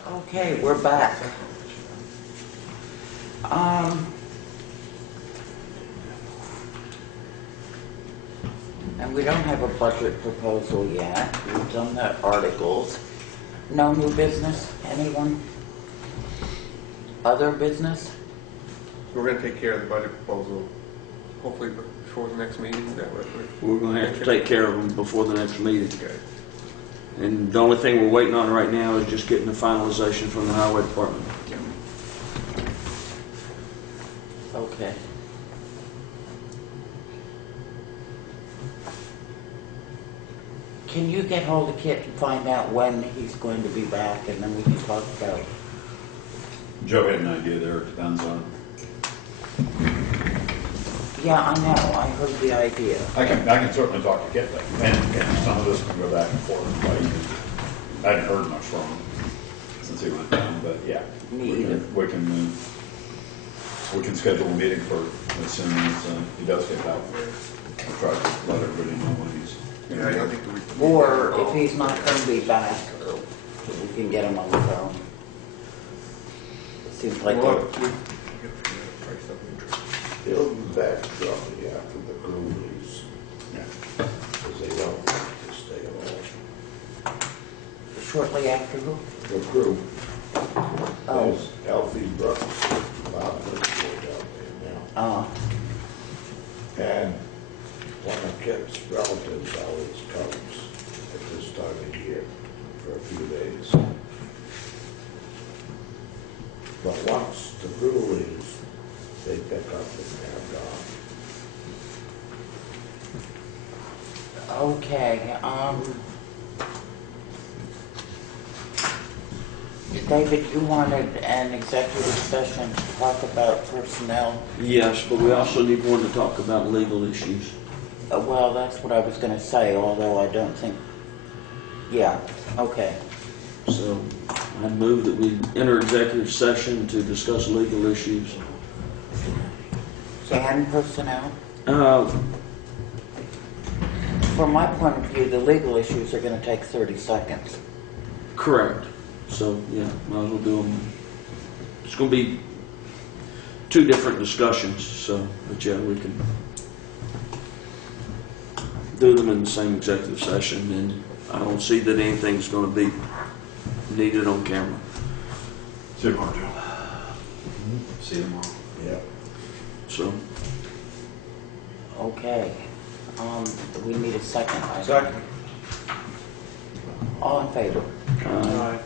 Okay, we're back. And we don't have a budget proposal yet. We've done the articles. No new business? Anyone? Other business? We're gonna take care of the budget proposal, hopefully before the next meeting, is that what we're? We're gonna have to take care of them before the next meeting. Okay. And the only thing we're waiting on right now is just getting the finalization from the highway department. Okay. Can you get hold of Kit and find out when he's going to be back, and then we can talk about? Joe had an idea there, it depends on. Yeah, I know, I heard the idea. I can certainly talk to Kit, and some of this can go back and forth, but I hadn't heard much from him since he went down, but yeah. Me either. We can schedule a meeting for as soon as he does get back. I'll try to let everybody know when he's Yeah, I gonna don't be. think we. Or if he's not going to be back, we can get him on the phone. It seems like Well, they're- He'll be back shortly after the crew leaves, because they don't like to stay alone. shortly after who? The crew, Oh, there's Alfie Brooks, Bob Litchfield out there now. And one of Kip's relatives always comes at this time of year for a few days. But once the crew leaves, they pick up and they're gone. okay, David, you wanted an executive session to talk about personnel? Yes, but we also need one to talk about legal issues. Well, that's what I was going to say, although I don't think, yeah, okay. So I move that we enter executive session to discuss legal issues. And personnel? Uh, From my point of view, the legal issues are going to take 30 seconds. Correct. So, yeah, might as well do them. It's going to be two different discussions, so, but yeah, we can do them in the same executive session, and I don't see that anything's going to be needed on camera. See you tomorrow, Joe. See you tomorrow. Yep. So, Okay. We need a second. Second. All in favor? uh,